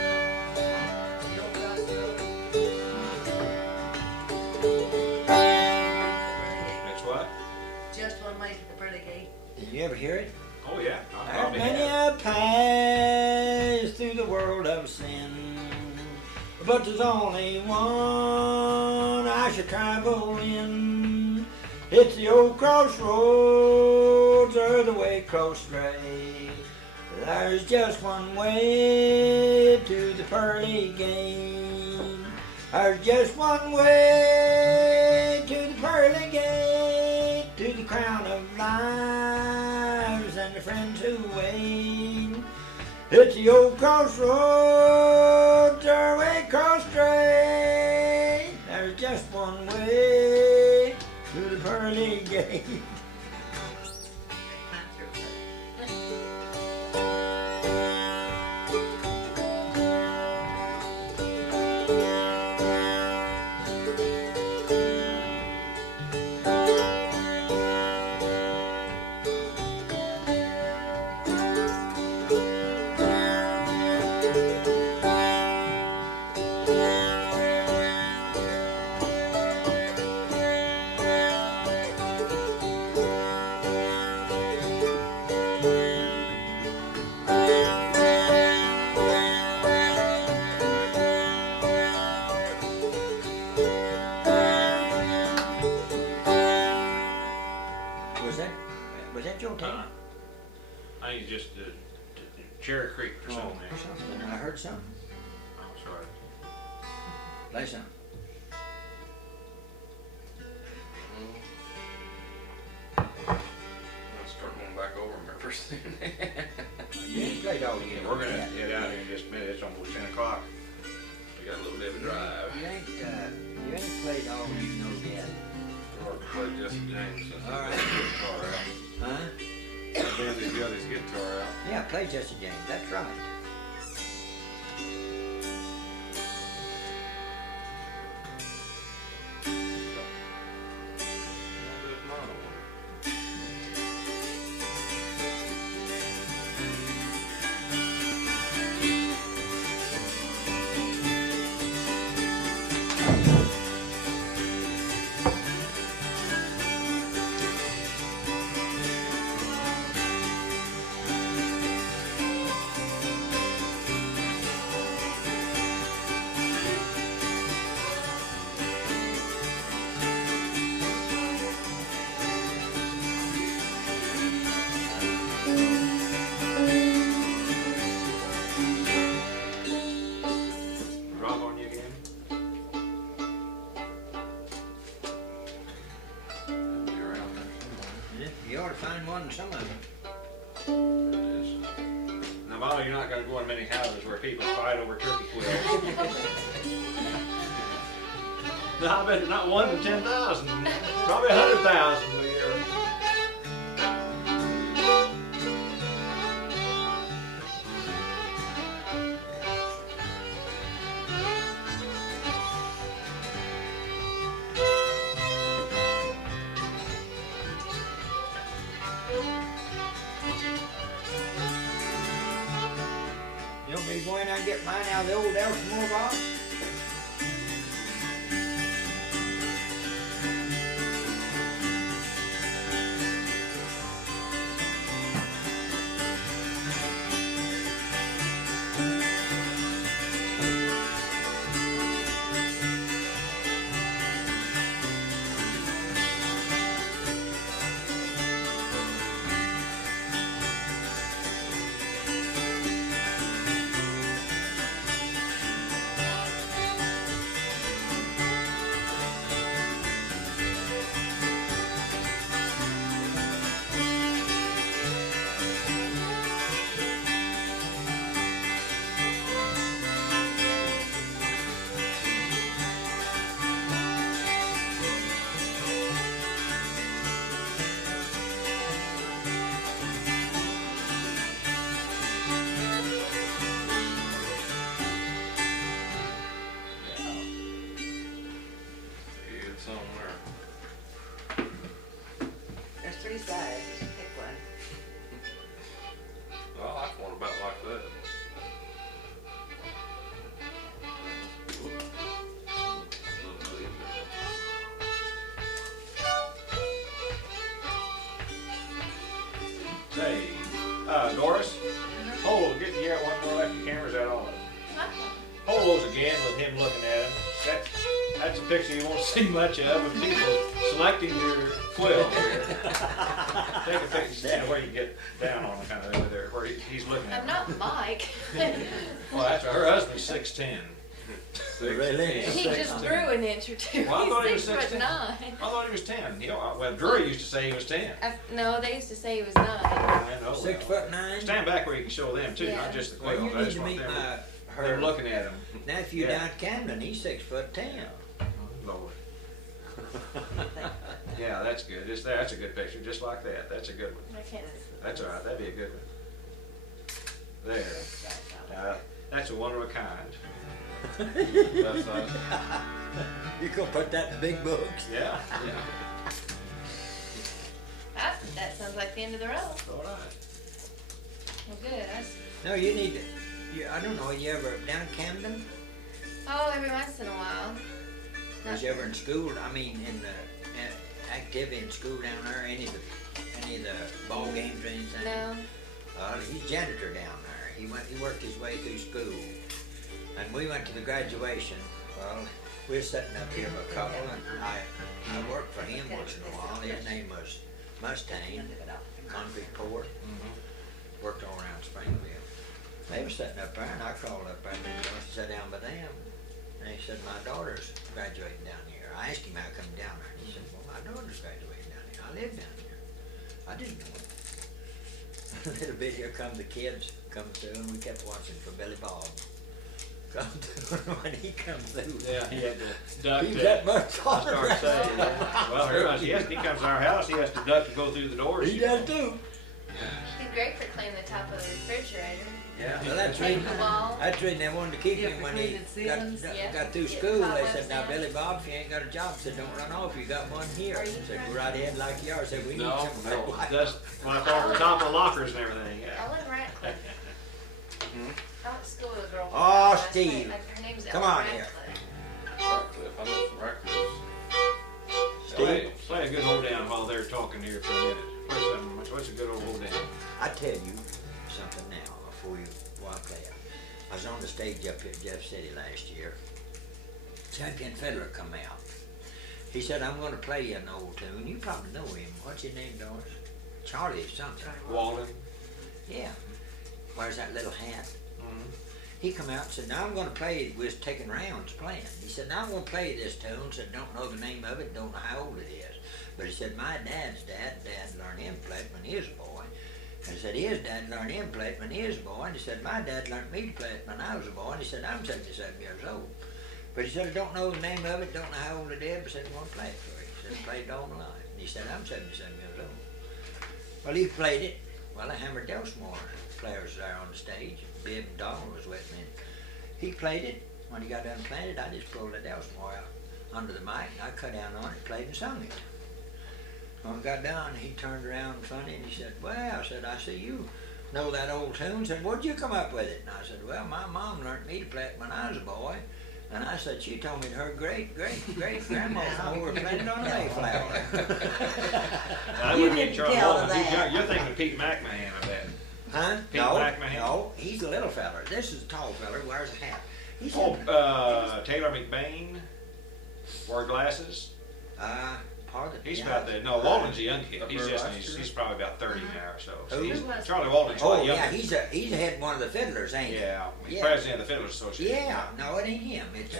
The old crossroad. That's what? Just one way to the pearly gate. Did you ever hear it? Oh, yeah. I There's probably many have. a path through the world of sin, but there's only one I should travel in. It's the old crossroads or the way close straight. There's just one way to the pearly gate. There's just one way to the pearly gate, to the crown of lives and the friends who wait. It's the old crossroads, our way cross straight. There's just one way to the pearly gate. Was that your tape? I think it's just Cherry Creek or something. Or something. I heard something. Oh, sorry. Play something. I'll start going back over members. You ain't played all you Yeah, know we're gonna yet. head out here in just a minute. It's almost 10 o'clock. We got a little bit of a drive. You ain't played all you know yet. Or play Jesse James since All right. he's got his guitar out. Huh? Ben's got his guitar out. Yeah, play Jesse James. That's right. Drop on you again? Be around there somewhere. You ought to find one in some of them. It is. Now, Molly, you're not gonna go in many houses where people fight over turkey quills. No, I bet not 1 in 10,000, probably 100,000 a year. You want me to go in there and get mine out of the old Dulcimer box? It's somewhere. There's 3 sides, just pick one. Well, I like one about like that. Little bit. Say, Doris, hold, get the one more left your cameras out on it. Hold those again with him looking at them. That's a picture you won't see much of people selecting your quill here. Take a picture, stand where you get down on kind of over there, where he's looking at I'm it. not Mike. Well, that's her husband's 6'10". Really? He just grew an inch or two. Well, I thought he was He's 6'9". 16. I thought he was 10. Well, Drury used to say he was 10. No, they used to say he was 9. I know. 6'9". Stand back where you can show them too, Yeah. not just the Well, quill. you I need just to want meet them, my they're her looking at him. nephew Yeah. down at Camden. He's 6'10". Lord. Yeah, that's good. That's a good picture, just like that. That's a good one. I can't. That's all right. That'd be a good one. There. That's a one of a kind. That's nice. You gonna put that in the big books? Yeah. Yeah. That sounds like the end of the road. All right. Well, good. No, you need to. I don't know. You ever down at Camden? Oh, every once in a while. Was you ever in school? I mean, in the activity in school down there? Any of the ball games or anything? No. He's janitor down there. He worked his way through school, and we went to the graduation. Well, we were sitting up here with a couple, and I worked for him once in a while. His name was Mustang, concrete pour. Worked all around Springfield. They were sitting up there, and I crawled up there and sat down by them. And he said, my daughter's graduating down here. I asked him how come down there. And he said, well, my daughter's graduating down here. I live down here. I didn't know it. A little bit here come the kids come through, and we kept watching for Billy Bob. Come through, when he come through. Yeah, he had to duck. He was that much taller. I started saying, well, everybody, yes, he comes to our house, he has to duck to go through the doors. He does too. He's great for cleaning the top of the refrigerator. Yeah, well, that's Clean reason, the wall. that's reason they wanted to keep Yeah, him for when he cleaning ceilings. got through Yeah, school. They cobwebs said, now in. Billy Bob, if you ain't got a job, said, don't run off, you got one here. Are you Said, trying- go right ahead like you are. Said, we need No, somebody no, like That's like off the top of lockers and everything, yeah. Ellen Ratcliffe. I went to school with a girl. Oh, last night. Steve. Her name's Come Ellen on here. Ratcliffe. Ratcliffe, I know some Ratcliffes. Play a good hold down while they're talking here for a minute. What's a good old hold down? I tell you something now before I play it. I was on the stage up here at Jeff City last year. Champion fiddler come out. He said, I'm going to play you an old tune. You probably know him. What's your name, Doris? Charlie something. Walden. Yeah. Wears that little hat. He come out and said, now I'm going to play, we was taking rounds playing. He said, now I'm going to play this tune. Said, don't know the name of it, don't know how old it is. But he said, my dad learned him to play it when he was a boy. And he said, his dad learned him to play it when he was a boy. And he said, my dad learned me to play it when I was a boy. And he said, I'm 77 years old. But he said, I don't know the name of it, don't know how old it is, but said, I want to play it for you. He said, I played it all my life. And he said, I'm 77 years old. Well, he played it. Well, I hammered Dulcimer players there on the stage. Bibb and Donald was with me. He played it. When he got done playing it, I just pulled the Dulcimer out under the mic, and I cut down on it, played and sung it. When we got done, he turned around funny, and he said, well, I see you know that old tune. Said, where'd you come up with it? And I said, well, my mom learned me to play it when I was a boy. And I said, she told me that her great-great-great-grandma were playing it on a Mayflower. I You wouldn't didn't get in tell trouble. her that. You're thinking of Pete McMahon, I bet. Huh? Pete No, McMahon? no, he's a little feller. This is a tall feller, wears a hat. He's Oh, Taylor McBain, wore glasses. pardon? He's Yeah. about that. No, Walden's a young kid. Up He's there just last year? he's probably about 30 now or so. Who? He's, Who was Charlie Walden's a lot Oh, younger. yeah, he's head one of the fiddlers, ain't he? Yeah, he's Yeah. president of the Fiddlers Association. Yeah, no, it ain't him. It's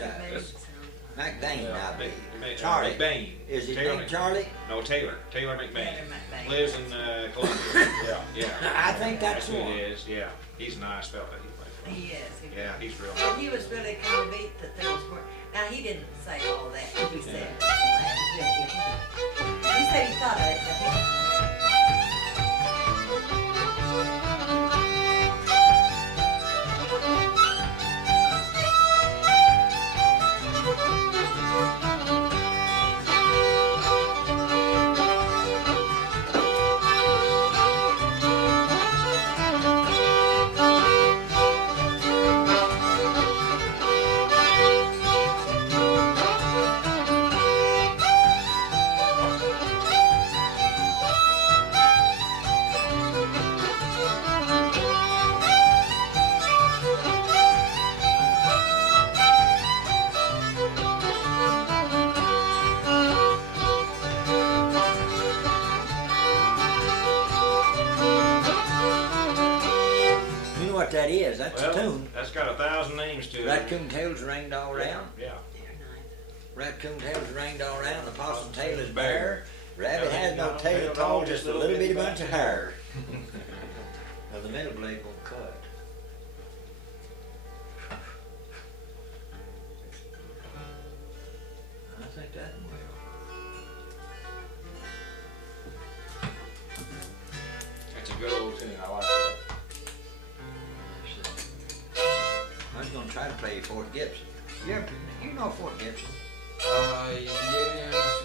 McBain, Yeah, I believe. Charlie Charlie. McBain. Is his Taylor name McBain. Charlie? No, Taylor McBain. Taylor McBain. Lives in Columbia. Yeah, yeah. I think that's who one. it is. Yeah, he's a nice fella. He plays for. He is. Yeah, he's real. Well, he was really kind of beat that there was more. Now, he didn't say all that. He said, he said he thought of it, but he. You know what that is? That's a tune. That's got 1,000 names to it. Raccoon tails ringed all around. Yeah. Raccoon tails ringed all around. The possum tail is bare. Rabbit has no tail at all, just a little bitty bunch of hair. Now the middle blade won't cut. I think that will. That's a good old tune. I like that. I was gonna try to play Fort Gibson. You know Fort Gibson? Yes.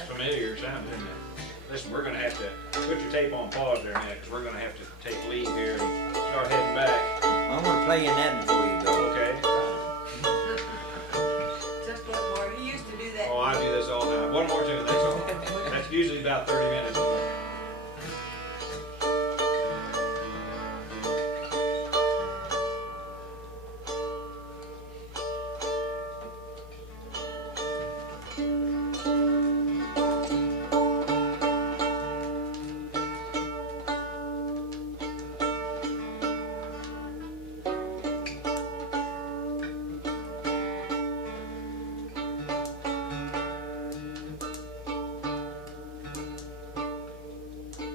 That's familiar sounding, isn't it? Listen, we're gonna have to put your tape on pause there now, because we're gonna have to take leave here and start heading back. I'm gonna play you that before you go. Okay? Just one more. He used to do that. Oh, I do this all the time. One more tune, that's all. That's usually about 30 minutes.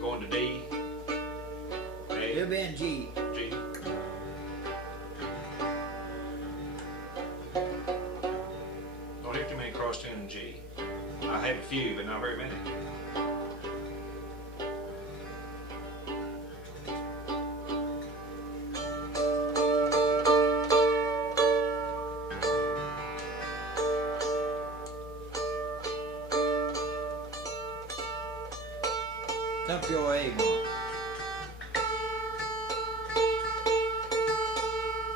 Going to D, He'll A, be in G. G. Don't hear too many cross tunes in G. I have a few, but not very many. Dump your A one.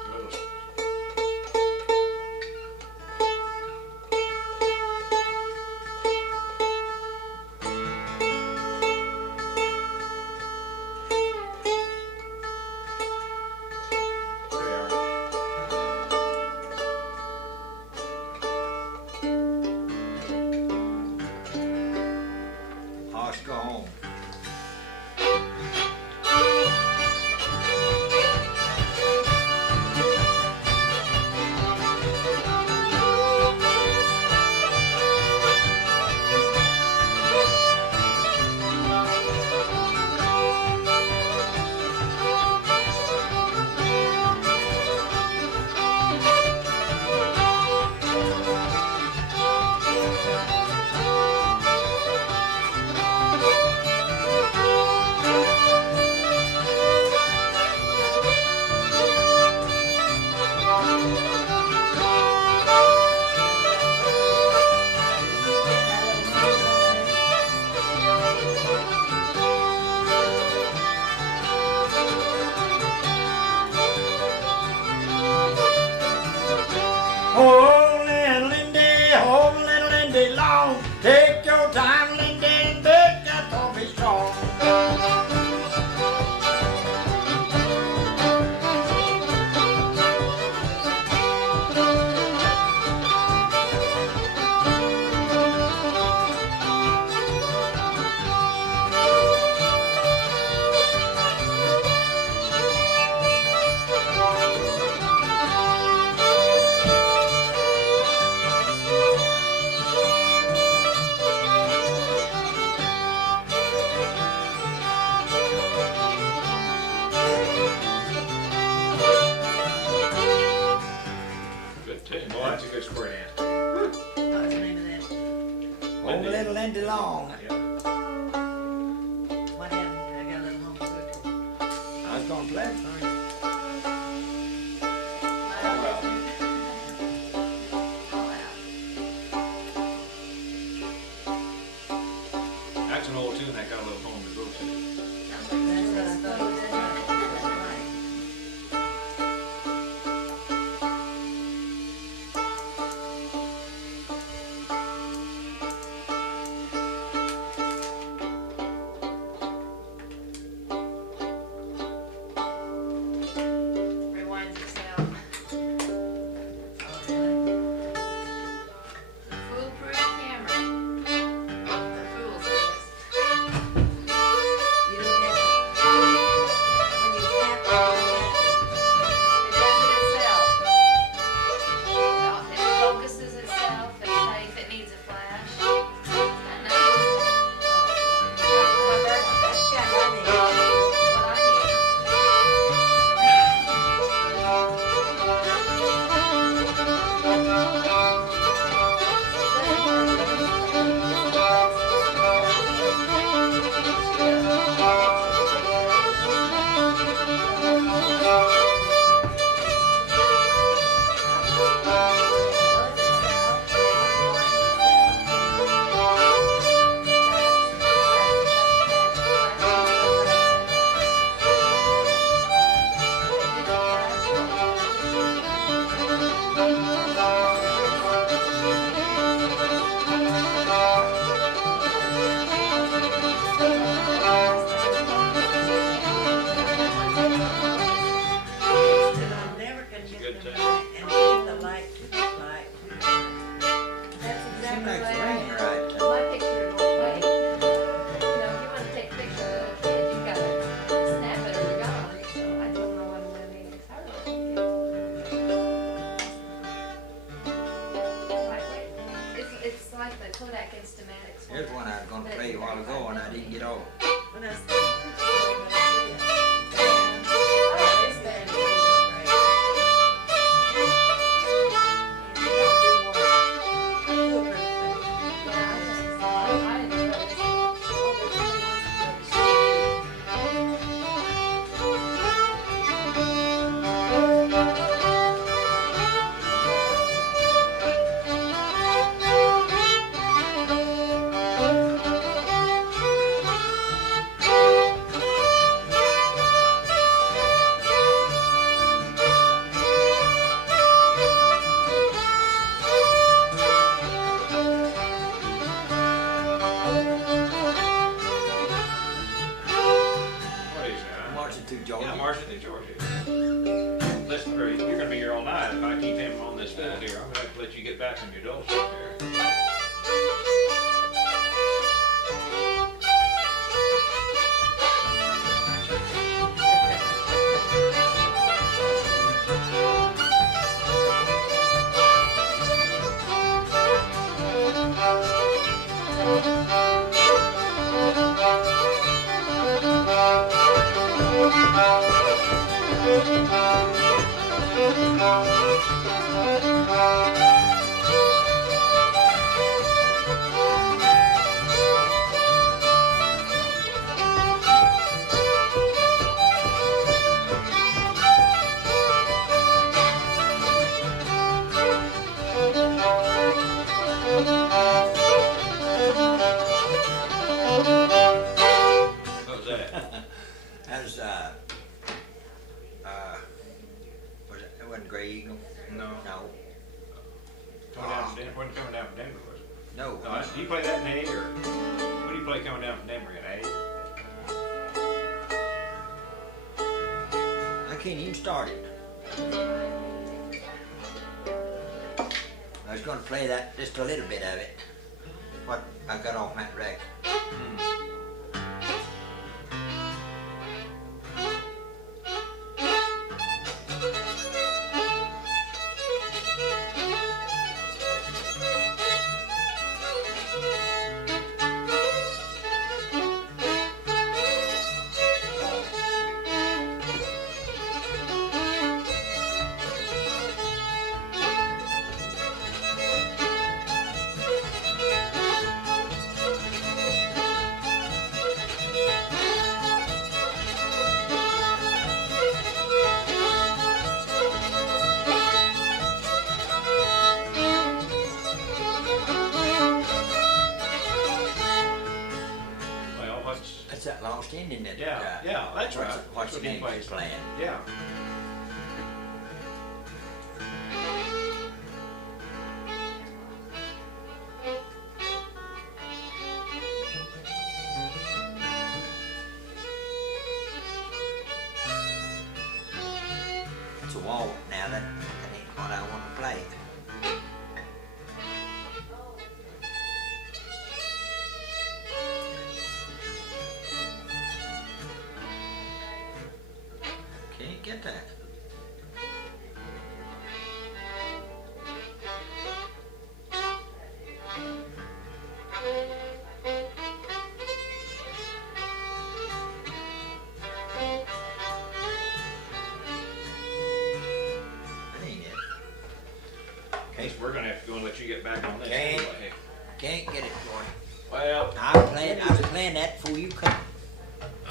Little- There they are. Hush, go home. Oh, little Lindy long. Take your time, Lindy, and make that coffee strong. Good tune. Well, that's a good square dance. What was the name of that? Oh, little Lindy long. Yeah. What happened? I got a little home good. I was gonna play it for you. That's an old tune that got a little home to go to. That's what I thought it was. That's right. Here's one I was gonna play a while ago and I didn't get over. When I was What is that? Marching through Georgia. Yeah, marching through Georgia. Listen, you're gonna be here all night if I keep him on this fiddle here. I'm gonna have to let you get back on your dulcimer here. What was that? That was, it wasn't Gray Eagle? No. No. Coming down from Denver, wasn't coming down from Denver, was it? No. No, do you play that in A, or what do you play coming down from Denver in A? I can't even start it. I was gonna play that, just a little bit of it. What I got off that record. Well, That's that lost ending that. yeah, that's right. What's That's the what he name plays. playing? Yeah. It's a waltz now. That ain't what I want to play. Can't get that. That ain't it. Guess we're gonna have to go and let you get back on this Okay. anyway. Can't get it going. Well, I was playing that before you come.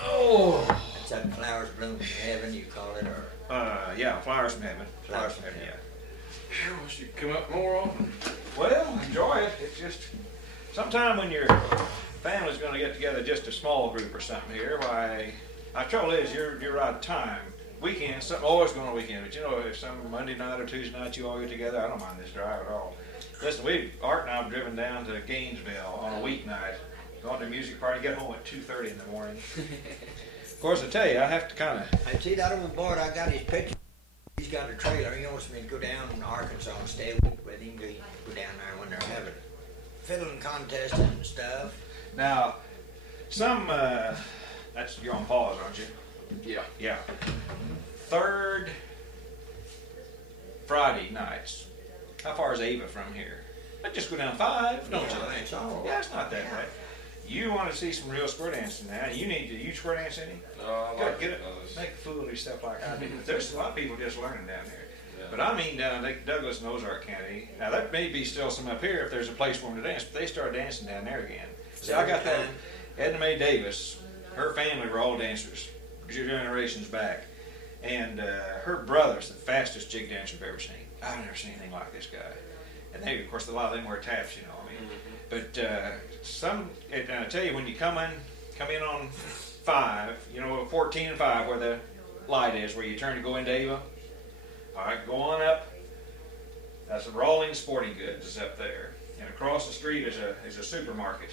oh. It's that flowers bloom in heaven, you call it, or Yeah, flowers from heaven. Flowers from heaven, yeah. Sure, wish you'd come up more often. Well, enjoy it. It's just, sometime when your family's gonna get together, just a small group or something here, why, our trouble is, you're right time. Weekends, something always going on weekend, but you know, if some Monday night or Tuesday night you all get together, I don't mind this drive at all. Listen, Art and I have driven down to Gainesville on a weeknight, gone to a music party, get home at 2:30 in the morning. Of course, I tell you, I have to kind of, I see that old boy, I got his picture. He's got a trailer. He wants me to go down in Arkansas and stay with him. Go down there when they're having fiddling contests and stuff. now, that's, you're on pause, aren't you? Yeah. Yeah. Third Friday nights. How far is Ava from here? But just go down 5, don't you Yeah, think? it's all Yeah, it's not that Yeah. bad. You want to see some real square dancing now? You square dance any? No, I like Get it. it, make a fool of yourself like I do. There's a lot of people just learning down there. Yeah. But I mean down in Douglas and Ozark County. Now there may be still some up here if there's a place for them to dance, but they start dancing down there again. See, I got that Edna Mae Davis. Her family were all dancers, generations back, and her brother's the fastest jig dancer I've ever seen. I've never seen anything like this guy. And they, of course, a lot of them wear taps, you know. I mean, but I tell you, when you come in on 5, 14 and 5, where the light is, where you turn to go into Ava. All right, go on up. That's a Rawlings Sporting Goods is up there, and across the street is a supermarket,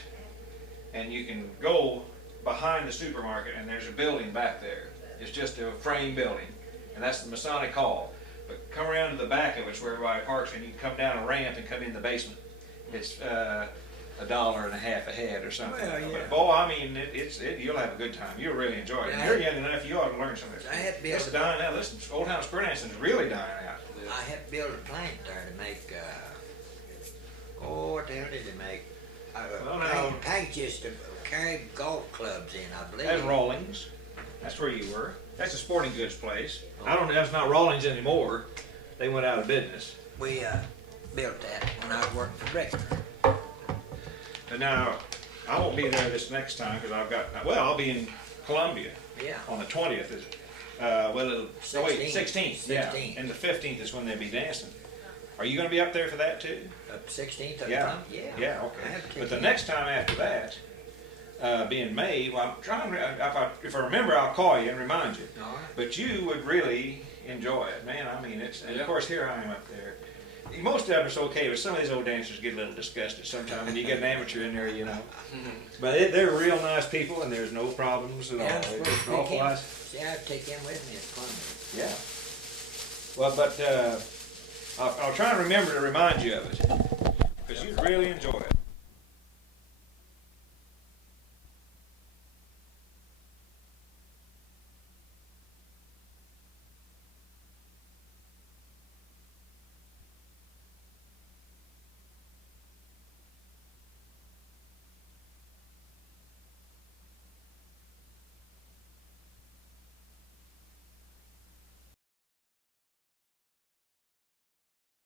and you can go behind the supermarket, and there's a building back there. It's just a frame building, and that's the Masonic Hall. But come around to the back of it's where everybody parks, and you can come down a ramp and come in the basement. It's $1.50 a head or something. Well, yeah. But boy, I mean, you'll have a good time. You'll really enjoy it. Yeah, You're young enough, you ought to learn some of this. I had built It's dying out. Listen, old time square dancing is really dying out. I had built a plant there to make, what the hell did they make? Well, now- Packages to carry golf clubs in, I believe. That's Rawlings. That's where you were. That's a sporting goods place. I don't know. That's not Rawlings anymore. They went out of business. We built that when I was working for Rick. And now, I won't be there this next time because I'll be in Columbia Yeah. on the 20th. 16th. Yeah. 16th. And the 15th is when they'll be dancing. Are you going to be up there for that too? 16th of Yeah. the month? Yeah. Yeah, I okay. have to But the kick next time after that, being May, well, I'm trying to, if I remember, I'll call you and remind you. in. All right. But you would really enjoy it, man. I mean, and Yeah. of course, here I am up there. Most of them it's okay, but some of these old dancers get a little disgusted sometimes when you get an amateur in there, you know. But they're real nice people, and there's no problems at all. Yeah, They're we'll just take awful him. nice. See, I'd take him with me. It's fun. Yeah. Well, but I'll try and remember to remind you of it, because you'd really enjoy it.